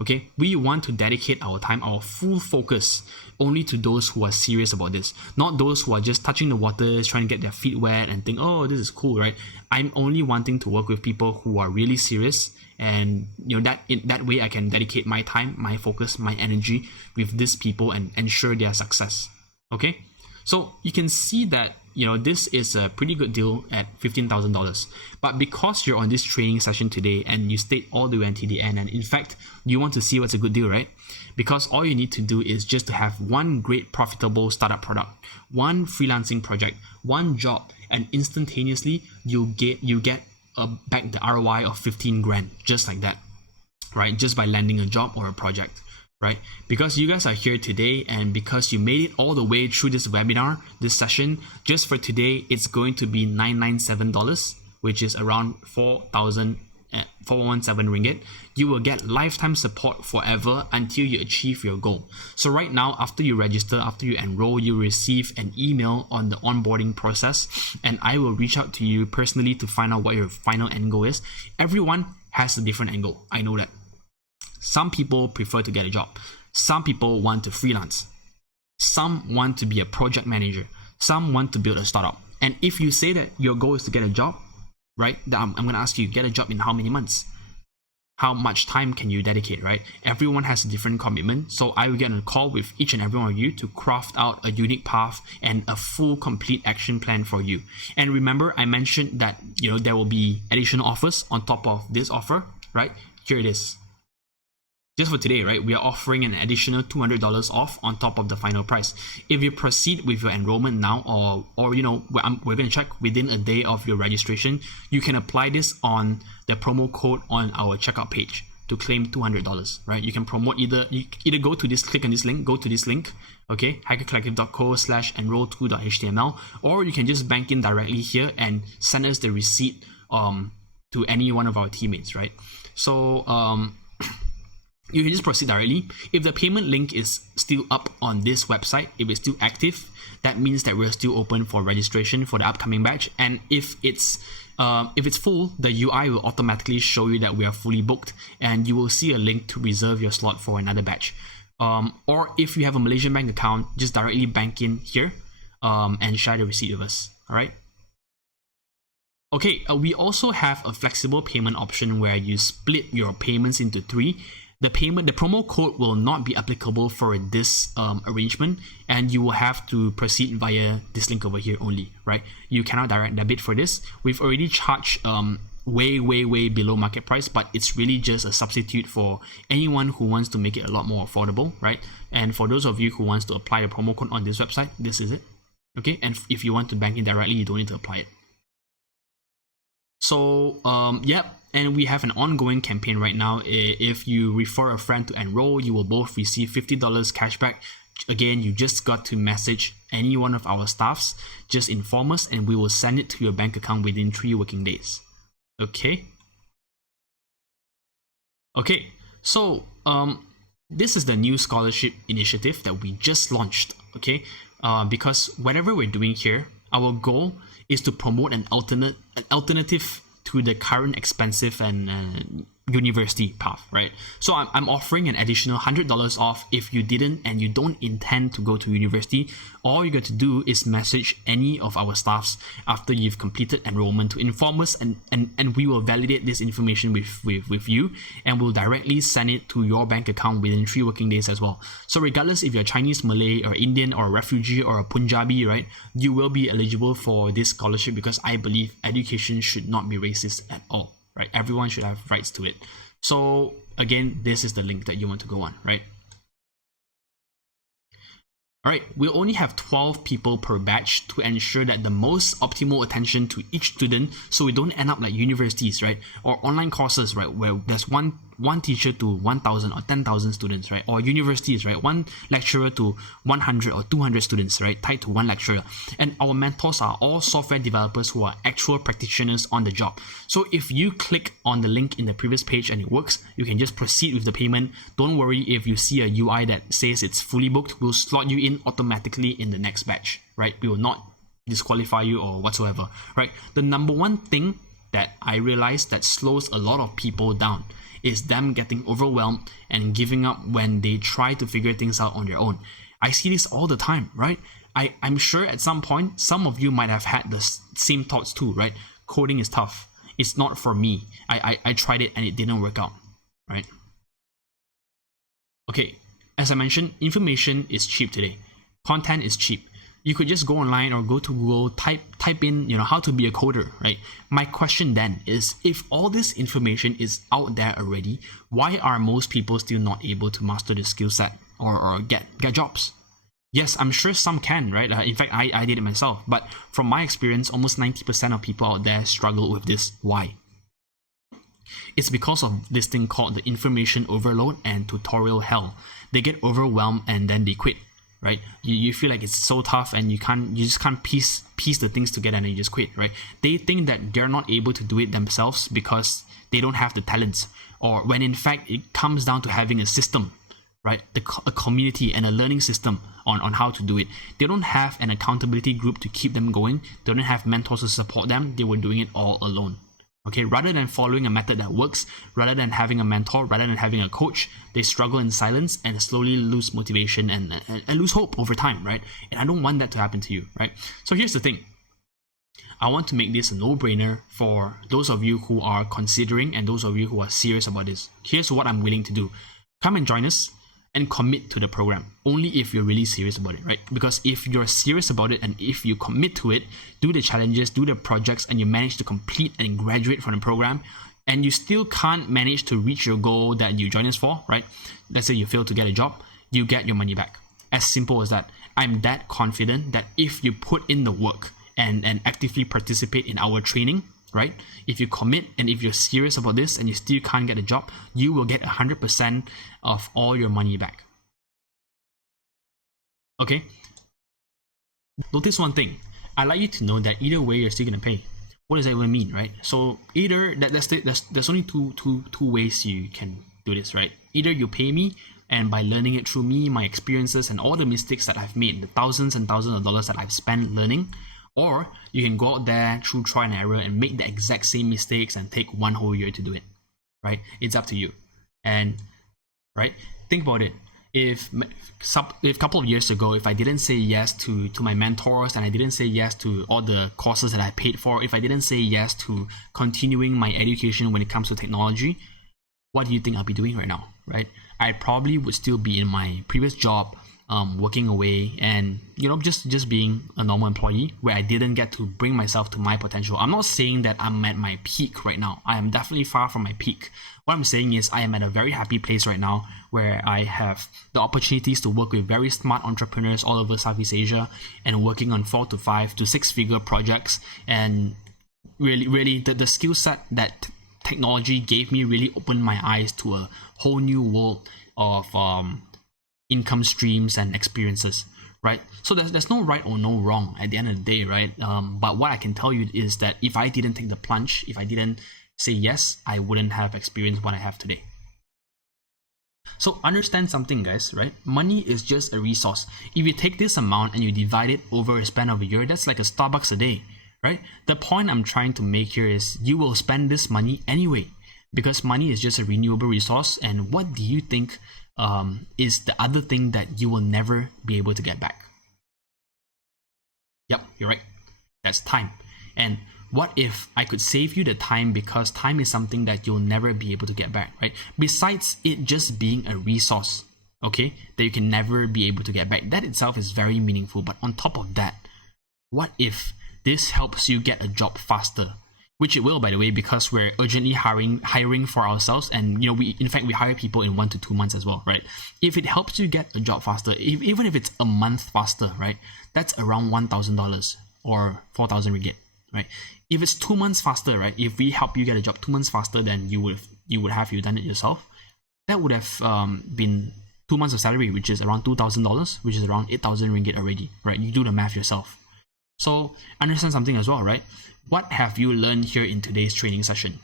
Okay, we want to dedicate our time, our full focus, only to those who are serious about this, not those who are just touching the waters, trying to get their feet wet and think, oh, this is cool, right? I'm only wanting to work with people who are really serious, and you know, that in that way I can dedicate my time, my focus, my energy with these people and ensure their success. Okay, so you can see that, you know, this is a pretty good deal at $15,000. But because you're on this training session today and you stayed all the way until the end, and in fact, you want to see what's a good deal, right? Because all you need to do is just to have one great profitable startup product, one freelancing project, one job, and instantaneously you get back the ROI of 15 grand, just like that, right? Just by landing a job or a project. Right? Because you guys are here today and because you made it all the way through this webinar, this session, just for today, it's going to be $997, which is around 417 ringgit. You will get lifetime support forever until you achieve your goal. So right now, after you register, after you enroll, you receive an email on the onboarding process, and I will reach out to you personally to find out what your final end goal is. Everyone has a different end goal. I know that. Some people prefer to get a job. Some people want to freelance. Some want to be a project manager. Some want to build a startup. And if you say that your goal is to get a job, right? I'm going to ask you, get a job in how many months? How much time can you dedicate, right? Everyone has a different commitment. So I will get on a call with each and every one of you to craft out a unique path and a full, complete action plan for you. And remember, I mentioned that, you know, there will be additional offers on top of this offer, right? Here it is. Just for today, right, we are offering an additional $200 off on top of the final price. If you proceed with your enrollment now, or you know, we're going to check within a day of your registration, you can apply this on the promo code on our checkout page to claim $200, right? You can promote either go to this, click on this link, go to this link, okay, hackercollective.co/enroll2.html, or you can just bank in directly here and send us the receipt to any one of our teammates, right? So you can just proceed directly. If the payment link is still up on this website, if it's still active, that means that we're still open for registration for the upcoming batch. And if it's full, the UI will automatically show you that we are fully booked, and you will see a link to reserve your slot for another batch. Or if you have a Malaysian bank account, just directly bank in here and share the receipt with us. All right. Okay. We also have a flexible payment option where you split your payments into 3. The promo code will not be applicable for this arrangement, and you will have to proceed via this link over here only, right? You cannot direct debit for this. We've already charged way below market price, but it's really just a substitute for anyone who wants to make it a lot more affordable, right? And for those of you who wants to apply the promo code on this website, this is it, okay? And if you want to bank in directly, you don't need to apply it. So, yep. And we have an ongoing campaign right now. If you refer a friend to enroll, you will both receive $50 cashback. Again, you just got to message any one of our staffs. Just inform us and we will send it to your bank account within 3 working days. Okay? Okay, so this is the new scholarship initiative that we just launched. Okay? Because whatever we're doing here, our goal is to promote an alternative to the current expensive and university path, right? So I'm offering an additional $100 off if you didn't and you don't intend to go to university. All you got to do is message any of our staffs after you've completed enrollment to inform us, and we will validate this information with you, and we'll directly send it to your bank account within 3 working days as well. So regardless if you're Chinese, Malay, or Indian, or a refugee, or a Punjabi, right, you will be eligible for this scholarship, because I believe education should not be racist at all. Right, everyone should have rights to it. So again, this is the link that you want to go on, right? All right, we'll only have 12 people per batch to ensure that the most optimal attention to each student, so we don't end up like universities, right? Or online courses, right, where there's one teacher to 1,000 or 10,000 students, right? Or universities, right? One lecturer to 100 or 200 students, right? Tied to one lecturer. And our mentors are all software developers who are actual practitioners on the job. So if you click on the link in the previous page and it works, you can just proceed with the payment. Don't worry if you see a UI that says it's fully booked. We'll slot you in automatically in the next batch, right? We will not disqualify you or whatsoever, right? The number one thing that I realized that slows a lot of people down is them getting overwhelmed and giving up when they try to figure things out on their own. I see this all the time, right? I'm sure at some point, some of you might have had the same thoughts too, right? Coding is tough. It's not for me. I tried it and it didn't work out, right? Okay, as I mentioned, information is cheap today. Content is cheap. You could just go online or go to Google, type in, how to be a coder, right? My question then is, if all this information is out there already, why are most people still not able to master the skill set or get jobs? Yes, I'm sure some can, right? In fact, I did it myself. But from my experience, almost 90% of people out there struggle with this. Why? It's because of this thing called the information overload and tutorial hell. They get overwhelmed and then they quit. Right, you feel like it's so tough and you just can't piece the things together and you just quit, right? They think that they're not able to do it themselves because they don't have the talents, or when in fact it comes down to having a system, right? A community and a learning system on how to do it. They don't have an accountability group to keep them going. They don't have mentors to support them. They were doing it all alone. Okay, rather than following a method that works, rather than having a mentor, rather than having a coach, they struggle in silence and slowly lose motivation and lose hope over time, right? And I don't want that to happen to you, right? So here's the thing. I want to make this a no-brainer for those of you who are considering and those of you who are serious about this. Here's what I'm willing to do. Come and join us and commit to the program, only if you're really serious about it, right? Because if you're serious about it and if you commit to it, do the challenges, do the projects, and you manage to complete and graduate from the program, and you still can't manage to reach your goal that you joined us for, right? Let's say you fail to get a job, you get your money back. As simple as that. I'm that confident that if you put in the work and actively participate in our training, right? If you commit and if you're serious about this and you still can't get a job, you will get 100% of all your money back. Okay? Notice one thing. I'd like you to know that either way you're still gonna pay. What does that even mean, right? So either there's only two ways you can do this, right? Either you pay me, and by learning it through me, my experiences, and all the mistakes that I've made, the thousands and thousands of dollars that I've spent learning, or you can go out there through trial and error and make the exact same mistakes and take one whole year to do it, right? It's up to you. And, right, think about it. If a couple of years ago, if I didn't say yes to my mentors and I didn't say yes to all the courses that I paid for, if I didn't say yes to continuing my education when it comes to technology, what do you think I'll be doing right now, right? I probably would still be in my previous job, working away and, just being a normal employee where I didn't get to bring myself to my potential. I'm not saying that I'm at my peak right now. I am definitely far from my peak. What I'm saying is I am at a very happy place right now where I have the opportunities to work with very smart entrepreneurs all over Southeast Asia and working on 4 to 5 to 6 figure projects. And really the skill set that technology gave me really opened my eyes to a whole new world of income streams and experiences, right? So there's no right or no wrong at the end of the day, right? But what I can tell you is that if I didn't take the plunge, if I didn't say yes, I wouldn't have experienced what I have today. So understand something, guys, right? Money is just a resource. If you take this amount and you divide it over a span of a year, that's like a Starbucks a day, right? The point I'm trying to make here is you will spend this money anyway. because money is just a renewable resource. And what do you think is the other thing that you will never be able to get back? Yep, you're right. That's time. And what if I could save you the time, because time is something that you'll never be able to get back, right? Besides it just being a resource, okay, that you can never be able to get back. That itself is very meaningful. But on top of that, what if this helps you get a job faster? Which it will, by the way, because we're urgently hiring for ourselves, and we hire people in 1 to 2 months as well, right? If it helps you get a job faster, even if it's a month faster, right, that's around $1,000 or 4,000 ringgit, right? If it's 2 months faster, right, if we help you get a job 2 months faster than you would have done it yourself, that would have been 2 months of salary, which is around $2,000, which is around 8,000 ringgit already, right? You do the math yourself. So understand something as well, right? What have you learned here in today's training session?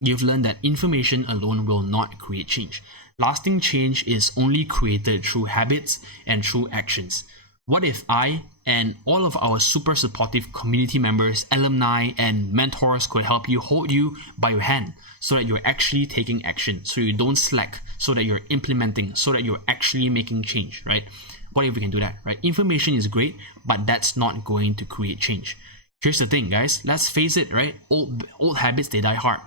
You've learned that information alone will not create change. Lasting change is only created through habits and through actions. What if I and all of our super supportive community members, alumni, and mentors could help you, hold you by your hand, so that you're actually taking action, so you don't slack, so that you're implementing, so that you're actually making change, right? What if we can do that, right? Information is great, but that's not going to create change. Here's the thing, guys. Let's face it, right? Old habits, they die hard.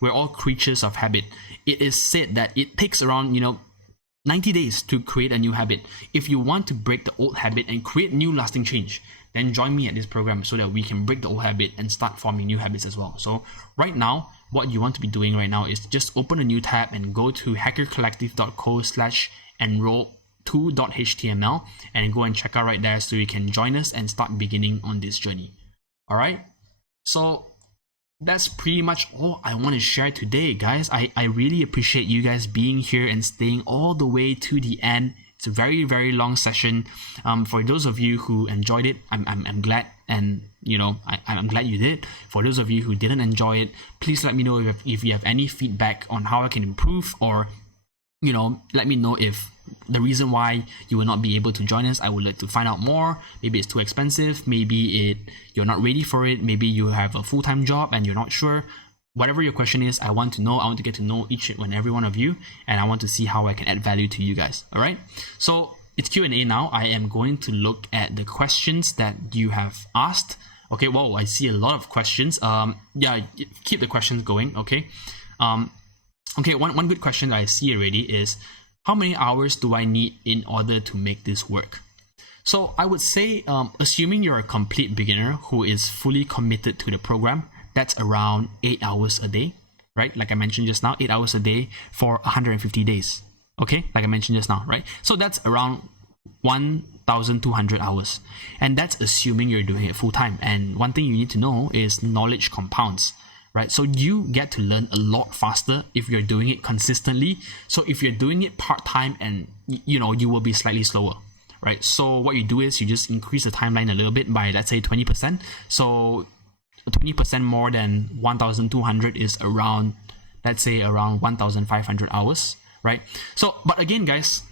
We're all creatures of habit. It is said that it takes around, 90 days to create a new habit. If you want to break the old habit and create new lasting change, then join me at this program so that we can break the old habit and start forming new habits as well. So right now, what you want to be doing right now is just open a new tab and go to hackercollective.co/enroll2.html and go and check out right there so you can join us and start beginning on this journey. All right, so that's pretty much all I want to share today, guys. I really appreciate you guys being here and staying all the way to the end. It's a very, very long session. For those of you who enjoyed it, I'm glad, and I'm glad you did. For those of you who didn't enjoy it, please let me know if you have any feedback on how I can improve, or let me know if the reason why you will not be able to join us. I would like to find out more. Maybe it's too expensive. Maybe you're not ready for it. Maybe you have a full-time job and you're not sure. Whatever your question is, I want to know. I want to get to know each and every one of you, and I want to see how I can add value to you guys. All right. So it's Q&A now. I am going to look at the questions that you have asked. Okay. Whoa, I see a lot of questions. Yeah, keep the questions going. Okay. Okay. One good question that I see already is, how many hours do I need in order to make this work? So I would say, assuming you're a complete beginner who is fully committed to the program, that's around 8 hours a day, right? Like I mentioned just now, 8 hours a day for 150 days. Okay, like I mentioned just now, right? So that's around 1,200 hours. And that's assuming you're doing it full time. And one thing you need to know is knowledge compounds. Right, so you get to learn a lot faster if you're doing it consistently. So if you're doing it part-time, and you will be slightly slower, right? So what you do is you just increase the timeline a little bit by, let's say, 20%. So 20% more than 1,200 is around, let's say, around 1,500 hours, right? So, but again, guys,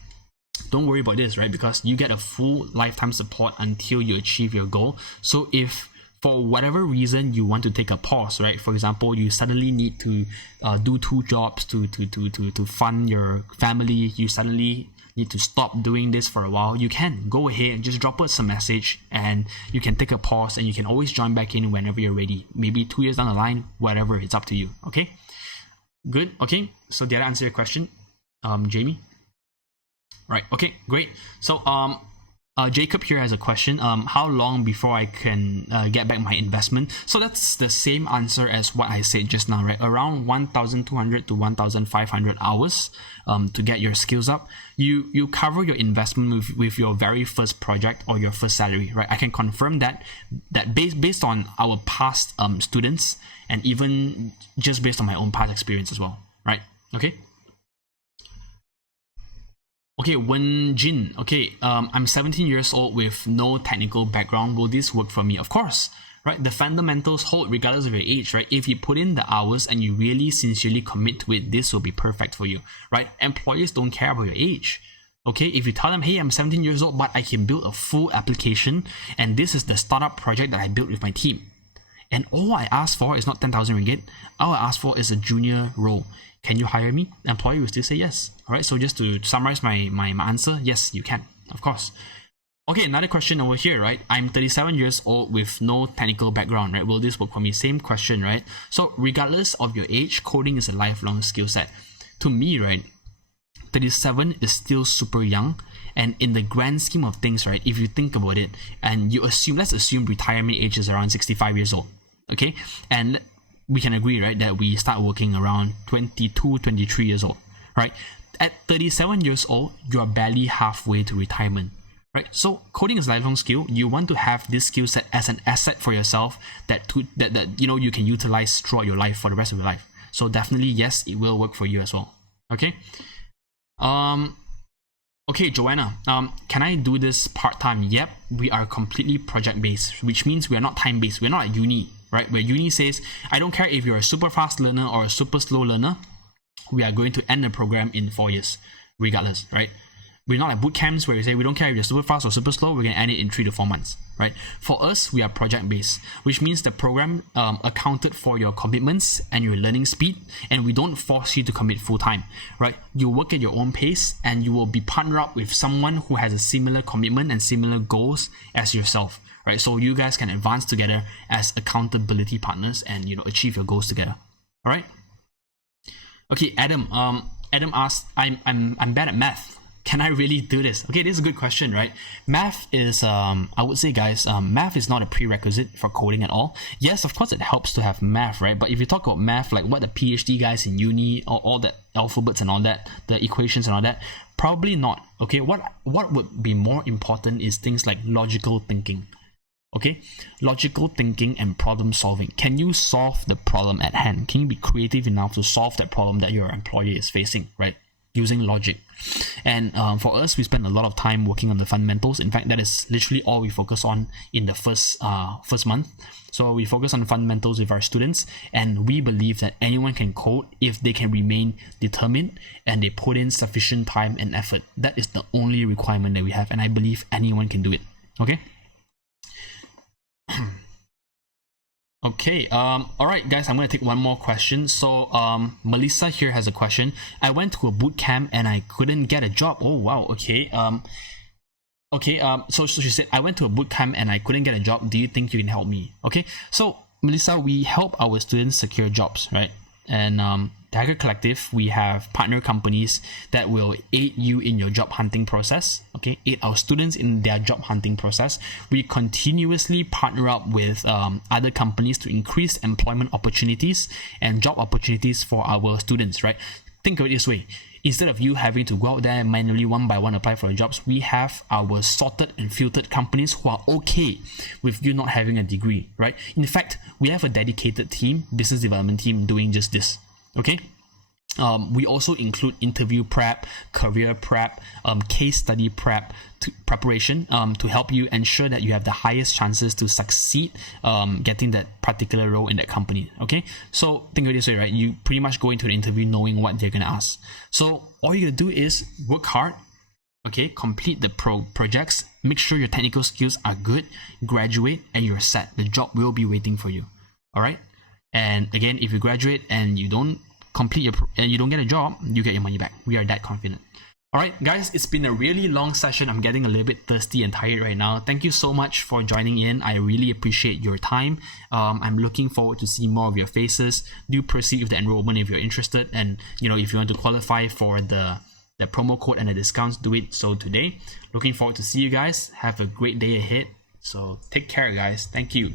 don't worry about this, right? Because you get a full lifetime support until you achieve your goal. So if for whatever reason you want to take a pause, right? For example, you suddenly need to do 2 jobs to fund your family. You suddenly need to stop doing this for a while. You can go ahead and just drop us a message, and you can take a pause, and you can always join back in whenever you're ready. Maybe 2 years down the line, whatever. It's up to you. Okay, good. Okay, so did I answer your question, Jamie? Right. Okay, great. So Jacob here has a question. How long before I can get back my investment? So that's the same answer as what I said just now, right? Around 1,200 to 1,500 hours to get your skills up. You cover your investment with your very first project or your first salary, right? I can confirm that based on our past students, and even just based on my own past experience as well, right? Okay. Okay, Wen Jin. Okay, I'm 17 years old with no technical background. Will this work for me? Of course, right? The fundamentals hold regardless of your age, right? If you put in the hours and you really sincerely commit to it, this will be perfect for you, right? Employers don't care about your age. Okay, if you tell them, hey, I'm 17 years old, but I can build a full application, and this is the startup project that I built with my team. and all I ask for is not 10,000 ringgit. All I ask for is a junior role. Can you hire me? The employer will still say yes. All right, so just to summarize my answer, yes, you can, of course. Okay, another question over here, right? I'm 37 years old with no technical background, right? Will this work for me? Same question, right? So regardless of your age, coding is a lifelong skill set. To me, right, 37 is still super young. And in the grand scheme of things, right, if you think about it, and you assume, let's assume retirement age is around 65 years old, okay? And we can agree, right, that we start working around 22, 23 years old, right? At 37 years old, you're barely halfway to retirement, right? So coding is a lifelong skill. You want to have this skill set as an asset for yourself that you know you can utilize throughout your life for the rest of your life. So definitely, yes, it will work for you as well. Okay. Okay, Joanna, can I do this part-time? Yep, we are completely project-based, which means we are not time-based. We're not at uni, right? Where uni says, I don't care if you're a super fast learner or a super slow learner, we are going to end the program in 4 years, regardless, right? We're not at boot camps where we say we don't care if you're super fast or super slow, we're going to end it in 3 to 4 months, right? For us, we are project-based, which means the program accounted for your commitments and your learning speed, and we don't force you to commit full-time, right? You work at your own pace, and you will be partnered up with someone who has a similar commitment and similar goals as yourself, right? So you guys can advance together as accountability partners and, you know, achieve your goals together, all right? Okay, Adam. Adam asked, I'm bad at math. Can I really do this? Okay, this is a good question, right? Math is, I would say, guys, math is not a prerequisite for coding at all. Yes, of course, it helps to have math, right? But if you talk about math, like what the PhD guys in uni, or all that alphabets and all that, the equations and all that, probably not. Okay, what would be more important is things like logical thinking. Okay, logical thinking and problem solving. Can you solve the problem at hand? Can you be creative enough to solve that problem that your employer is facing, right? Using logic. And for us, we spend a lot of time working on the fundamentals. In fact, that is literally all we focus on in the first month. So we focus on fundamentals with our students, and we believe that anyone can code if they can remain determined and they put in sufficient time and effort. That is the only requirement that we have, and I believe anyone can do it. Okay. Okay, all right, guys, I'm going to take one more question. So, Melissa here has a question. I went to a boot camp and I couldn't get a job. Oh, wow, okay. So she said, I went to a boot camp and I couldn't get a job. Do you think you can help me? Okay, so, Melissa, we help our students secure jobs, right? And the Hacker Collective, we have partner companies that will aid you in your job hunting process, okay? Aid our students in their job hunting process. We continuously partner up with other companies to increase employment opportunities and job opportunities for our students, right? Think of it this way. Instead of you having to go out there and manually one by one apply for the jobs, we have our sorted and filtered companies who are okay with you not having a degree, right? In fact, we have a dedicated team, business development team, doing just this, okay? We also include interview prep, career prep, case study preparation to help you ensure that you have the highest chances to succeed getting that particular role in that company. Okay, so think of it this way, right? You pretty much go into the interview knowing what they're gonna ask. So all you're gonna do is work hard, okay, complete the projects, make sure your technical skills are good, graduate, and you're set. The job will be waiting for you. All right, and again, if you graduate and you don't complete and you don't get a job, you get your money back. We are that confident. All right, guys, it's been a really long session. I'm getting a little bit thirsty and tired right now. Thank you so much for joining in. I really appreciate your time. I'm looking forward to see more of your faces. Do proceed with the enrollment if you're interested, and you know, if you want to qualify for the promo code and the discounts, do it so today. Looking forward to see you guys. Have a great day ahead. So take care, guys. Thank you.